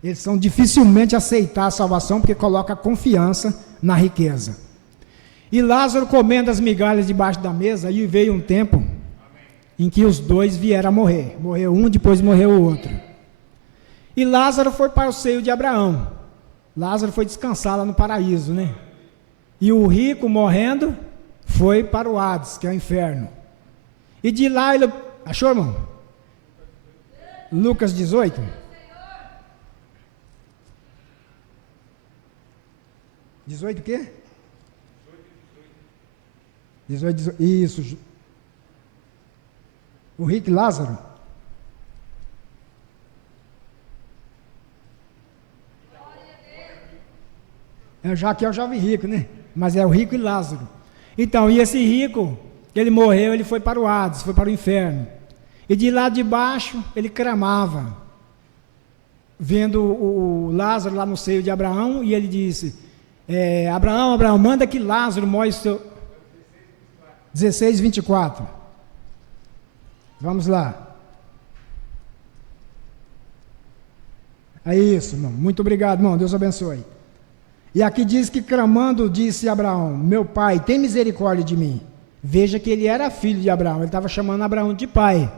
Eles são dificilmente aceitar a salvação, porque colocam a confiança na riqueza. E Lázaro comendo as migalhas debaixo da mesa, aí veio um tempo em que os dois vieram a morrer. Morreu um, depois morreu o outro. E Lázaro foi para o seio de Abraão. Lázaro foi descansar lá no paraíso, né? E o rico, morrendo, foi para o Hades, que é o inferno. E de lá ele... Achou, irmão? Lucas 18. O quê? 18. Isso. O rico e Lázaro. Já que é o jovem rico, né? Mas é o rico e Lázaro. Então, e esse rico, ele morreu, ele foi para o Hades, foi para o inferno. E de lá de baixo, ele clamava, vendo o Lázaro lá no seio de Abraão, e ele disse, Abraão, manda que Lázaro molhe o seu... 16, 24. Vamos lá. É isso, irmão. Muito obrigado, irmão. Deus abençoe. E aqui diz que clamando, disse Abraão, meu pai, tem misericórdia de mim. Veja que ele era filho de Abraão, ele estava chamando Abraão de pai.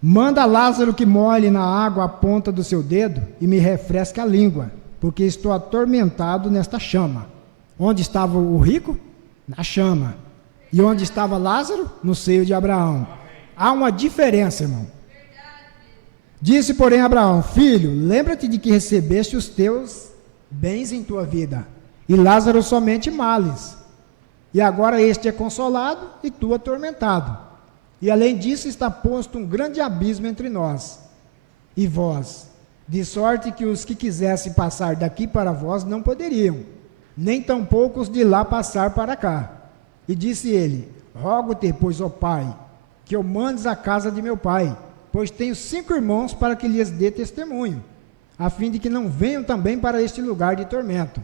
Manda Lázaro que molhe na água a ponta do seu dedo e me refresque a língua, porque estou atormentado nesta chama. Onde estava o rico? Na chama. E onde estava Lázaro? No seio de Abraão. Há uma diferença, irmão. Disse, porém, Abraão: filho, lembra-te de que recebeste os teus bens em tua vida, e Lázaro somente males. E agora este é consolado e tu atormentado. E além disso está posto um grande abismo entre nós e vós, de sorte que os que quisessem passar daqui para vós não poderiam, nem tampouco os de lá passar para cá. E disse ele: rogo-te, pois, ó pai, que eu mandes à casa de meu pai, pois tenho 5 irmãos, para que lhes dê testemunho, a fim de que não venham também para este lugar de tormento.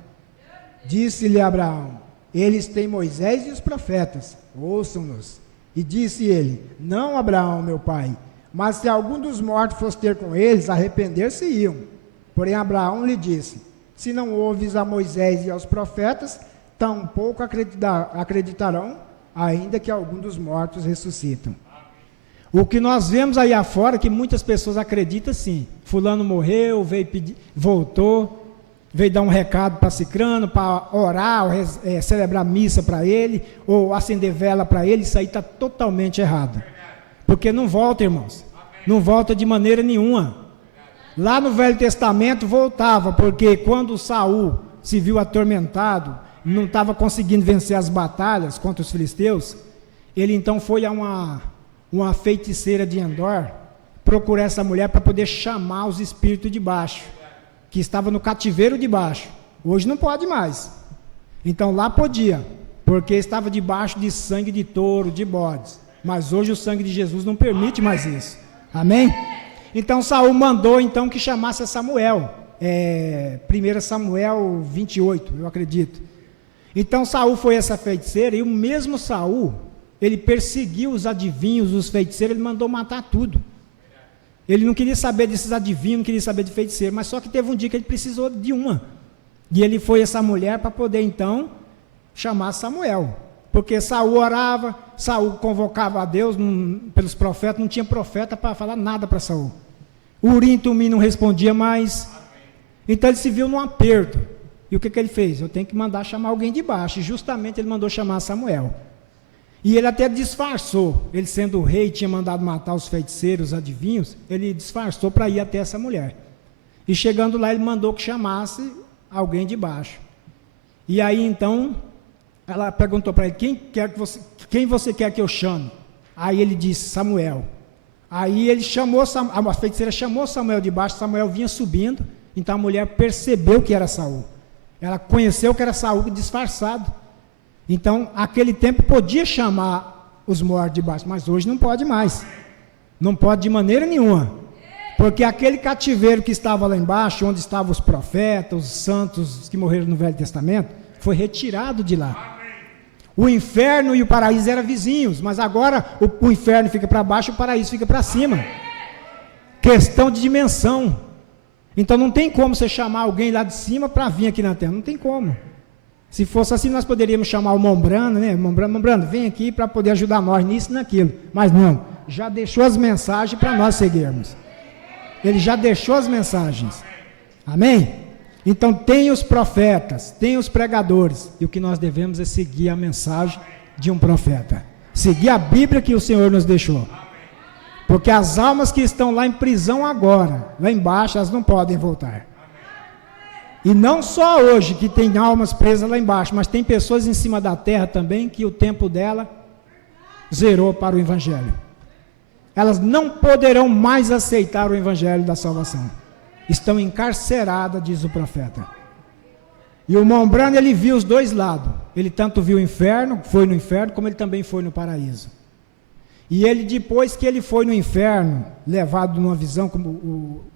Disse-lhe Abraão: eles têm Moisés e os profetas, ouçam-nos. E disse ele: não, Abraão, meu pai, mas se algum dos mortos fosse ter com eles, arrepender-se-iam. Porém Abraão lhe disse: se não ouves a Moisés e aos profetas, tampouco acreditarão, ainda que algum dos mortos ressuscitam. O que nós vemos aí afora, que muitas pessoas acreditam sim. Fulano morreu, veio pedir, voltou, veio dar um recado para cicrano, para orar, ou celebrar missa para ele, ou acender vela para ele. Isso aí está totalmente errado. Porque não volta, irmãos. Não volta de maneira nenhuma. Lá no Velho Testamento voltava, porque quando Saul se viu atormentado, não estava conseguindo vencer as batalhas contra os filisteus, ele então foi a uma feiticeira de Endor procurar essa mulher para poder chamar os espíritos de baixo, que estavam no cativeiro de baixo. Hoje não pode mais. Então lá podia, porque estava debaixo de sangue de touro, de bodes. Mas hoje o sangue de Jesus não permite mais isso. Amém? Então Saul mandou então que chamasse a Samuel. 1 Samuel 28, eu acredito. Então Saul foi essa feiticeira, e o mesmo Saul, ele perseguiu os adivinhos, os feiticeiros, ele mandou matar tudo. Ele não queria saber desses adivinhos, não queria saber de feiticeiro, mas só que teve um dia que ele precisou de uma. E ele foi essa mulher para poder então chamar Samuel. Porque Saul orava, Saul convocava a Deus pelos profetas, não tinha profeta para falar nada para Saul. Urim e Tumim não respondia mais. Então ele se viu num aperto. E o que ele fez? Eu tenho que mandar chamar alguém de baixo. E justamente ele mandou chamar Samuel. E ele até disfarçou. Ele sendo o rei, tinha mandado matar os feiticeiros, os adivinhos. Ele disfarçou para ir até essa mulher. E chegando lá, ele mandou que chamasse alguém de baixo. E aí então, ela perguntou para ele: quem você quer que eu chame? Aí ele disse: Samuel. Aí ele chamou, a feiticeira chamou Samuel de baixo. Samuel vinha subindo. Então a mulher percebeu que era Saul. Ela conheceu que era Saul disfarçado. Então, aquele tempo podia chamar os mortos de baixo, mas hoje não pode mais. Não pode de maneira nenhuma. Porque aquele cativeiro que estava lá embaixo, onde estavam os profetas, os santos que morreram no Velho Testamento, foi retirado de lá. O inferno e o paraíso eram vizinhos, mas agora o inferno fica para baixo e o paraíso fica para cima. Questão de dimensão. Então não tem como você chamar alguém lá de cima para vir aqui na terra, não tem como. Se fosse assim, nós poderíamos chamar o Mombrano, né? Mombrano, vem aqui para poder ajudar nós nisso e naquilo. Mas não, já deixou as mensagens para nós seguirmos. Ele já deixou as mensagens. Amém? Então tem os profetas, tem os pregadores, e o que nós devemos é seguir a mensagem de um profeta. Seguir a Bíblia que o Senhor nos deixou. Porque as almas que estão lá em prisão agora, lá embaixo, elas não podem voltar. E não só hoje que tem almas presas lá embaixo, mas tem pessoas em cima da terra também que o tempo dela zerou para o Evangelho. Elas não poderão mais aceitar o Evangelho da salvação. Estão encarceradas, diz o profeta. E o Mombrano, ele viu os dois lados. Ele tanto viu o inferno, foi no inferno, como ele também foi no paraíso. E ele, depois que ele foi no inferno, levado numa visão,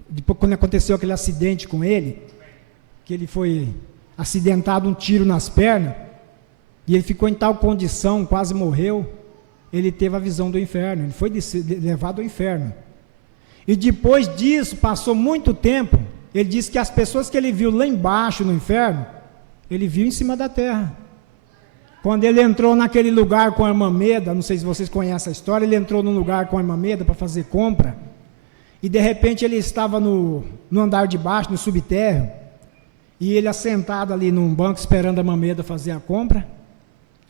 depois, quando aconteceu aquele acidente com ele, que ele foi acidentado, um tiro nas pernas, e ele ficou em tal condição, quase morreu, ele teve a visão do inferno, ele foi levado ao inferno. E depois disso, passou muito tempo, ele disse que as pessoas que ele viu lá embaixo no inferno, ele viu em cima da terra. Quando ele entrou naquele lugar com a irmã Meda, não sei se vocês conhecem a história, ele entrou num lugar com a irmã Meda para fazer compra, e de repente ele estava no andar de baixo, no subterrâneo, e ele assentado ali num banco esperando a irmã Meda fazer a compra,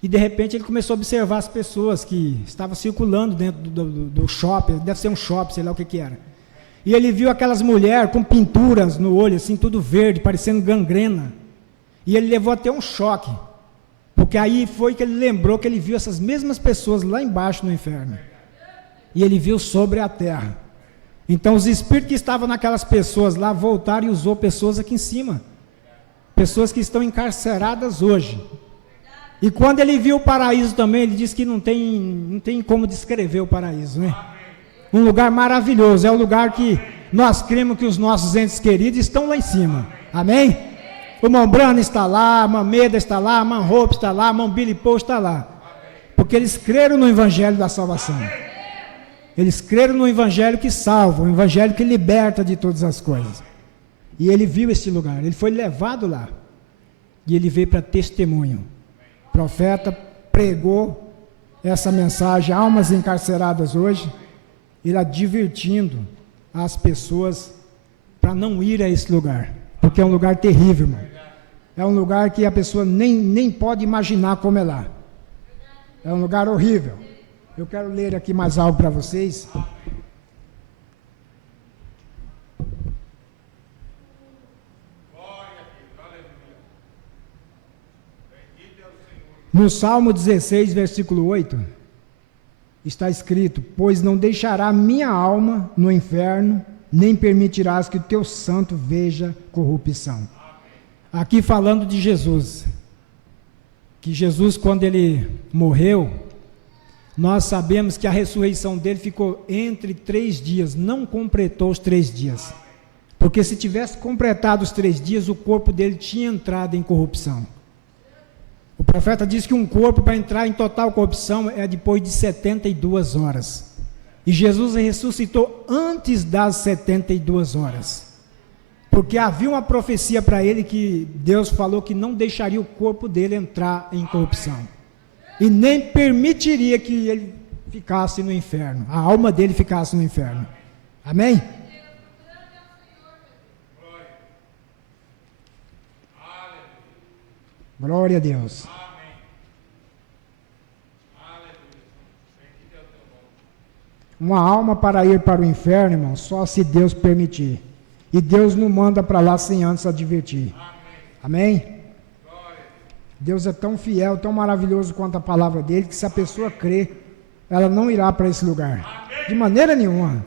e de repente ele começou a observar as pessoas que estavam circulando dentro do shopping, deve ser um shopping, sei lá o que era. E ele viu aquelas mulheres com pinturas no olho, assim, tudo verde, parecendo gangrena. E ele levou até um choque, porque aí foi que ele lembrou que ele viu essas mesmas pessoas lá embaixo no inferno. E ele viu sobre a terra. Então os espíritos que estavam naquelas pessoas lá voltaram e usou pessoas aqui em cima. Pessoas que estão encarceradas hoje. E quando ele viu o paraíso também, ele disse que não tem como descrever o paraíso, né? Um lugar maravilhoso, é o lugar que nós cremos que os nossos entes queridos estão lá em cima. Amém? O irmão Brano está lá, a irmã Meda está lá, a irmã Hope está lá, a irmã Billy Paul está lá. Porque eles creram no evangelho da salvação. Eles creram no evangelho que salva, o evangelho que liberta de todas as coisas. E ele viu este lugar, ele foi levado lá. E ele veio para testemunho. O profeta pregou essa mensagem, almas encarceradas hoje, ele advertindo as pessoas para não ir a esse lugar, porque é um lugar terrível, irmão. É um lugar que a pessoa nem pode imaginar como é lá. É um lugar horrível. Eu quero ler aqui mais algo para vocês. No Salmo 16, versículo 8, está escrito: pois não deixará minha alma no inferno, nem permitirás que o teu santo veja corrupção. Aqui falando de Jesus, que Jesus, quando ele morreu, nós sabemos que a ressurreição dele ficou entre 3 dias, não completou os 3 dias. Porque se tivesse completado os 3 dias, o corpo dele tinha entrado em corrupção. O profeta diz que um corpo, para entrar em total corrupção, é depois de 72 horas. E Jesus ressuscitou antes das 72 horas. Porque havia uma profecia para ele que Deus falou que não deixaria o corpo dele entrar em corrupção. E nem permitiria que ele ficasse no inferno, a alma dele ficasse no inferno. Amém? Glória a Deus. Uma alma para ir para o inferno, irmão, só se Deus permitir. E Deus não manda para lá sem antes advertir. Amém? Deus é tão fiel, tão maravilhoso quanto a palavra dele, que se a pessoa crer, ela não irá para esse lugar. De maneira nenhuma.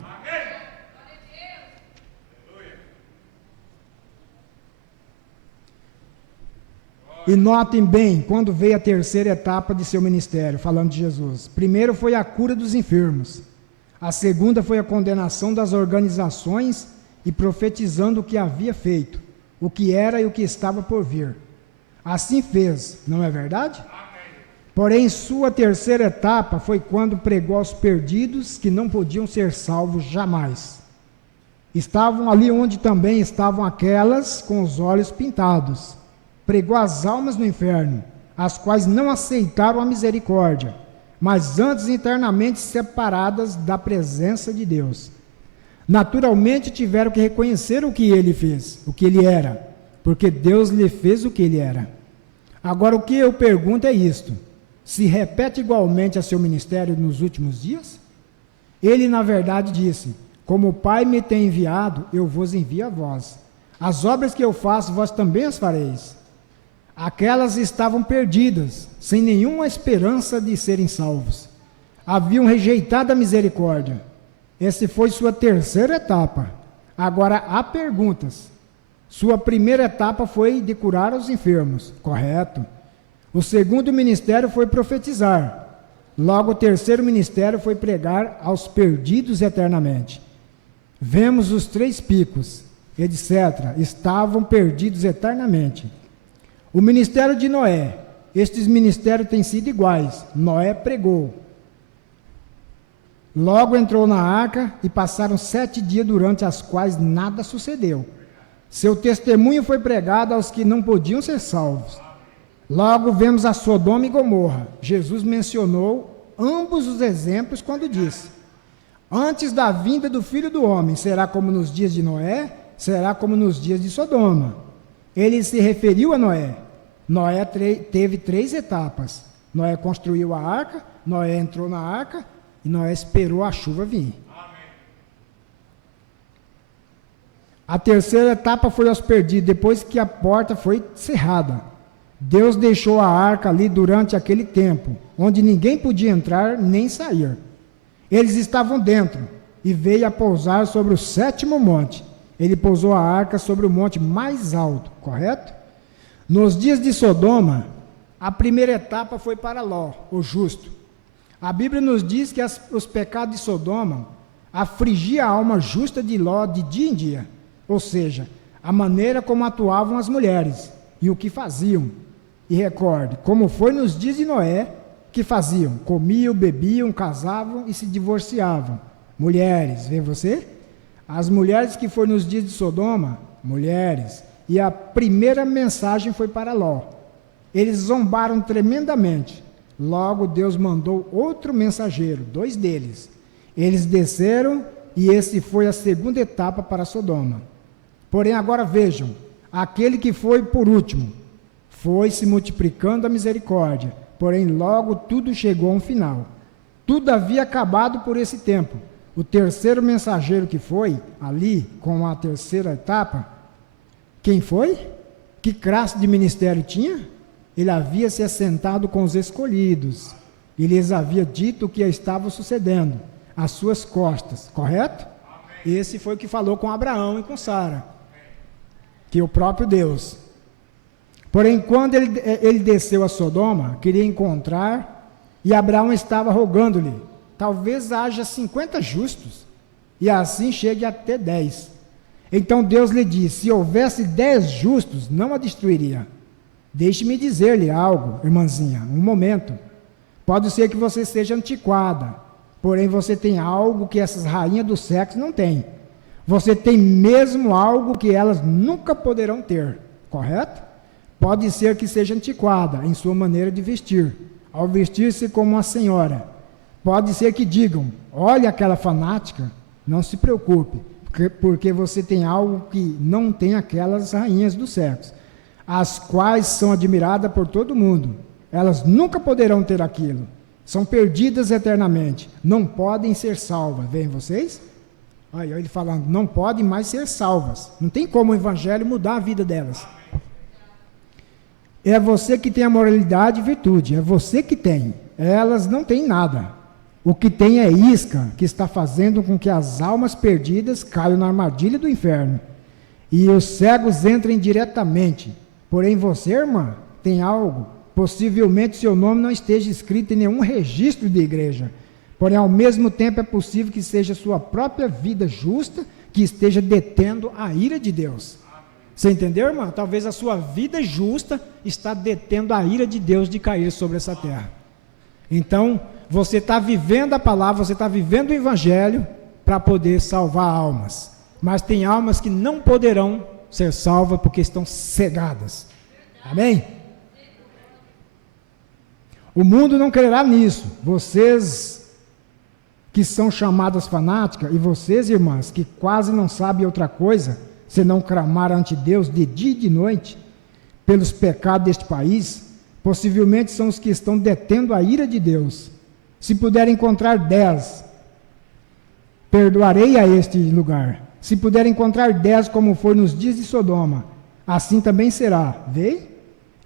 E notem bem, quando veio a terceira etapa de seu ministério, falando de Jesus. Primeiro foi a cura dos enfermos. A segunda foi a condenação das organizações e profetizando o que havia feito, o que era e o que estava por vir. Assim fez, não é verdade? Porém, sua terceira etapa foi quando pregou aos perdidos que não podiam ser salvos jamais. Estavam ali onde também estavam aquelas com os olhos pintados. Pregou as almas no inferno, as quais não aceitaram a misericórdia, mas antes internamente separadas da presença de Deus. Naturalmente tiveram que reconhecer o que ele fez, o que ele era, porque Deus lhe fez o que ele era. Agora o que eu pergunto é isto: se repete igualmente a seu ministério nos últimos dias? Ele na verdade disse: como o Pai me tem enviado, eu vos envio a vós. As obras que eu faço, vós também as fareis. Aquelas estavam perdidas, sem nenhuma esperança de serem salvos. Haviam rejeitado a misericórdia. Essa foi sua terceira etapa. Agora há perguntas. Sua primeira etapa foi de curar os enfermos, correto. O segundo ministério foi profetizar. Logo o terceiro ministério foi pregar aos perdidos eternamente. Vemos os 3 picos, etc. Estavam perdidos eternamente. O ministério de Noé, estes ministérios têm sido iguais. Noé pregou. Logo entrou na arca e passaram 7 dias durante as quais nada sucedeu. Seu testemunho foi pregado aos que não podiam ser salvos. Logo vemos a Sodoma e Gomorra. Jesus mencionou ambos os exemplos quando disse: antes da vinda do Filho do Homem, será como nos dias de Noé, será como nos dias de Sodoma. Ele se referiu a Noé. Noé teve 3 etapas. Noé construiu a arca, Noé entrou na arca e Noé esperou a chuva vir. A terceira etapa foi aos perdidos, depois que a porta foi cerrada. Deus deixou a arca ali durante aquele tempo, onde ninguém podia entrar nem sair. Eles estavam dentro e veio a pousar sobre o 7º monte. Ele pousou a arca sobre o monte mais alto, correto? Nos dias de Sodoma, a primeira etapa foi para Ló, o justo. A Bíblia nos diz que os pecados de Sodoma afligiam a alma justa de Ló de dia em dia. Ou seja, a maneira como atuavam as mulheres e o que faziam. E recorde, como foi nos dias de Noé, que faziam? Comiam, bebiam, casavam e se divorciavam. Mulheres, vê você? As mulheres que foram nos dias de Sodoma, mulheres. E a primeira mensagem foi para Ló. Eles zombaram tremendamente. Logo Deus mandou outro mensageiro, 2 deles. Eles desceram e esse foi a segunda etapa para Sodoma. Porém, agora vejam, aquele que foi por último, foi se multiplicando a misericórdia, porém logo tudo chegou a um final. Tudo havia acabado por esse tempo. O terceiro mensageiro que foi, ali, com a terceira etapa, quem foi? Que classe de ministério tinha? Ele havia se assentado com os escolhidos, e lhes havia dito o que estava sucedendo, às suas costas, correto? Esse foi o que falou com Abraão e com Sara, que o próprio Deus. Porém, quando ele desceu a Sodoma, queria encontrar, e Abraão estava rogando-lhe, talvez haja 50 justos, e assim chegue até 10. Então Deus lhe disse, se houvesse 10 justos, não a destruiria. Deixe-me dizer-lhe algo, irmãzinha, um momento. Pode ser que você seja antiquada, porém você tem algo que essas rainhas do sexo não têm. Você tem mesmo algo que elas nunca poderão ter, correto? Pode ser que seja antiquada em sua maneira de vestir, ao vestir-se como uma senhora. Pode ser que digam, olha aquela fanática, não se preocupe, porque você tem algo que não tem aquelas rainhas do sexo, as quais são admiradas por todo mundo. Elas nunca poderão ter aquilo, são perdidas eternamente, não podem ser salvas. Veem vocês? Olha ele falando, não podem mais ser salvas, não tem como o evangelho mudar a vida delas. É você que tem a moralidade e virtude, é você que tem, elas não têm nada. O que tem é isca, que está fazendo com que as almas perdidas caiam na armadilha do inferno, e os cegos entrem diretamente. Porém você, irmã, tem algo, possivelmente seu nome não esteja escrito em nenhum registro de igreja, porém ao mesmo tempo é possível que seja sua própria vida justa que esteja detendo a ira de Deus. Você entendeu, irmã? Talvez a sua vida justa está detendo a ira de Deus de cair sobre essa terra. Então, você está vivendo a palavra, você está vivendo o evangelho para poder salvar almas. Mas tem almas que não poderão ser salvas porque estão cegadas. Amém? O mundo não crerá nisso. Vocês que são chamadas fanáticas, e vocês, irmãs, que quase não sabem outra coisa, senão clamar ante Deus de dia e de noite, pelos pecados deste país, possivelmente são os que estão detendo a ira de Deus. Se puder encontrar 10, perdoarei a este lugar. Se puder encontrar 10, como foi nos dias de Sodoma, assim também será. Vê?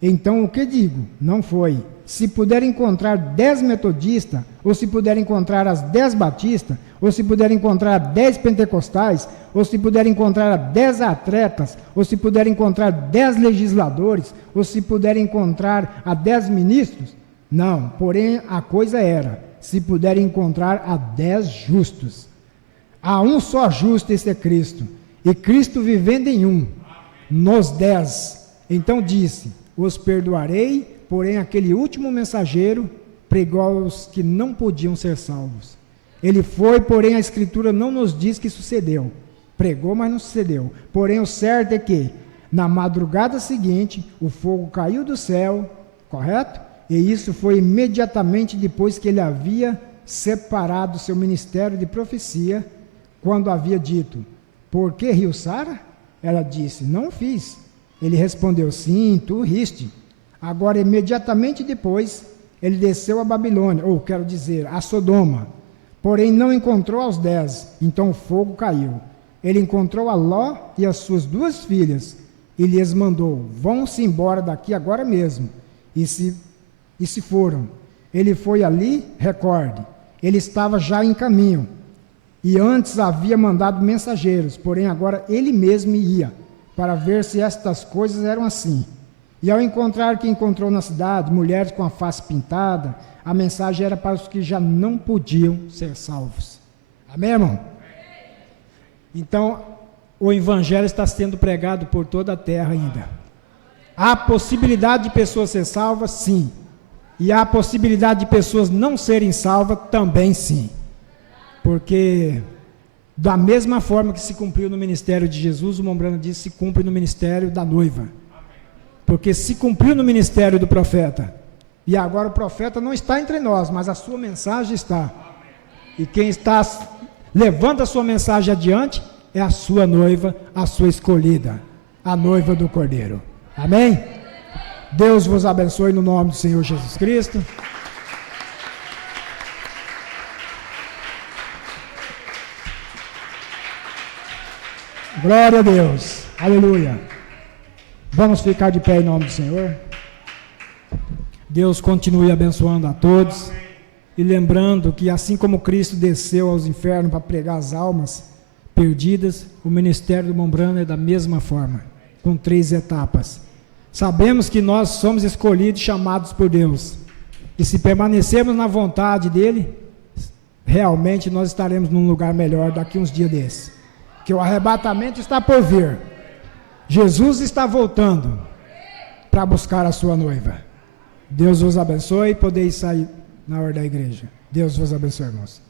Então o que digo? Não foi. Se puder encontrar 10 metodistas, ou se puder encontrar as 10 batistas, ou se puder encontrar 10 pentecostais, ou se puder encontrar 10 atletas, ou se puder encontrar 10 legisladores, ou se puder encontrar a 10 ministros, não, porém a coisa era, se puder encontrar a 10 justos. Há um só justo, esse é Cristo, e Cristo vivendo em um, nos 10. Então disse, os perdoarei, porém aquele último mensageiro pregou aos que não podiam ser salvos. Ele foi, porém a Escritura não nos diz que sucedeu. Pregou, mas não sucedeu. Porém o certo é que, na madrugada seguinte, o fogo caiu do céu, correto? E isso foi imediatamente depois que ele havia separado seu ministério de profecia, quando havia dito, por que riu Sara? Ela disse, não fiz. Ele respondeu, sim, tu riste. Agora, imediatamente depois, ele desceu a Babilônia, ou quero dizer, a Sodoma, porém não encontrou aos 10, então o fogo caiu. Ele encontrou a Ló e as suas 2 filhas, e lhes mandou, vão-se embora daqui agora mesmo. E se foram. Ele foi ali, recorde, ele estava já em caminho, e antes havia mandado mensageiros, porém agora ele mesmo ia, para ver se estas coisas eram assim. E ao encontrar que encontrou na cidade, mulheres com a face pintada, a mensagem era para os que já não podiam ser salvos. Amém, irmão? Então, o evangelho está sendo pregado por toda a terra ainda. Há possibilidade de pessoas ser salvas? Sim. E há possibilidade de pessoas não serem salvas? Também sim. Porque, da mesma forma que se cumpriu no ministério de Jesus, o Mombrana diz, se cumpre no ministério da noiva. Porque se cumpriu no ministério do profeta, e agora o profeta não está entre nós, mas a sua mensagem está. E quem está levando a sua mensagem adiante é a sua noiva, a sua escolhida, a noiva do Cordeiro. Amém? Deus vos abençoe no nome do Senhor Jesus Cristo. Glória a Deus. Aleluia. Vamos ficar de pé em nome do Senhor. Deus continue abençoando a todos. E lembrando que assim como Cristo desceu aos infernos para pregar as almas perdidas, o ministério do Mombrana é da mesma forma, com 3 etapas. Sabemos que nós somos escolhidos, chamados por Deus. E se permanecermos na vontade dEle, realmente nós estaremos num lugar melhor daqui uns dias desses. Que o arrebatamento está por vir. Jesus está voltando para buscar a sua noiva. Deus vos abençoe e podeis sair na hora da igreja. Deus vos abençoe, irmãos.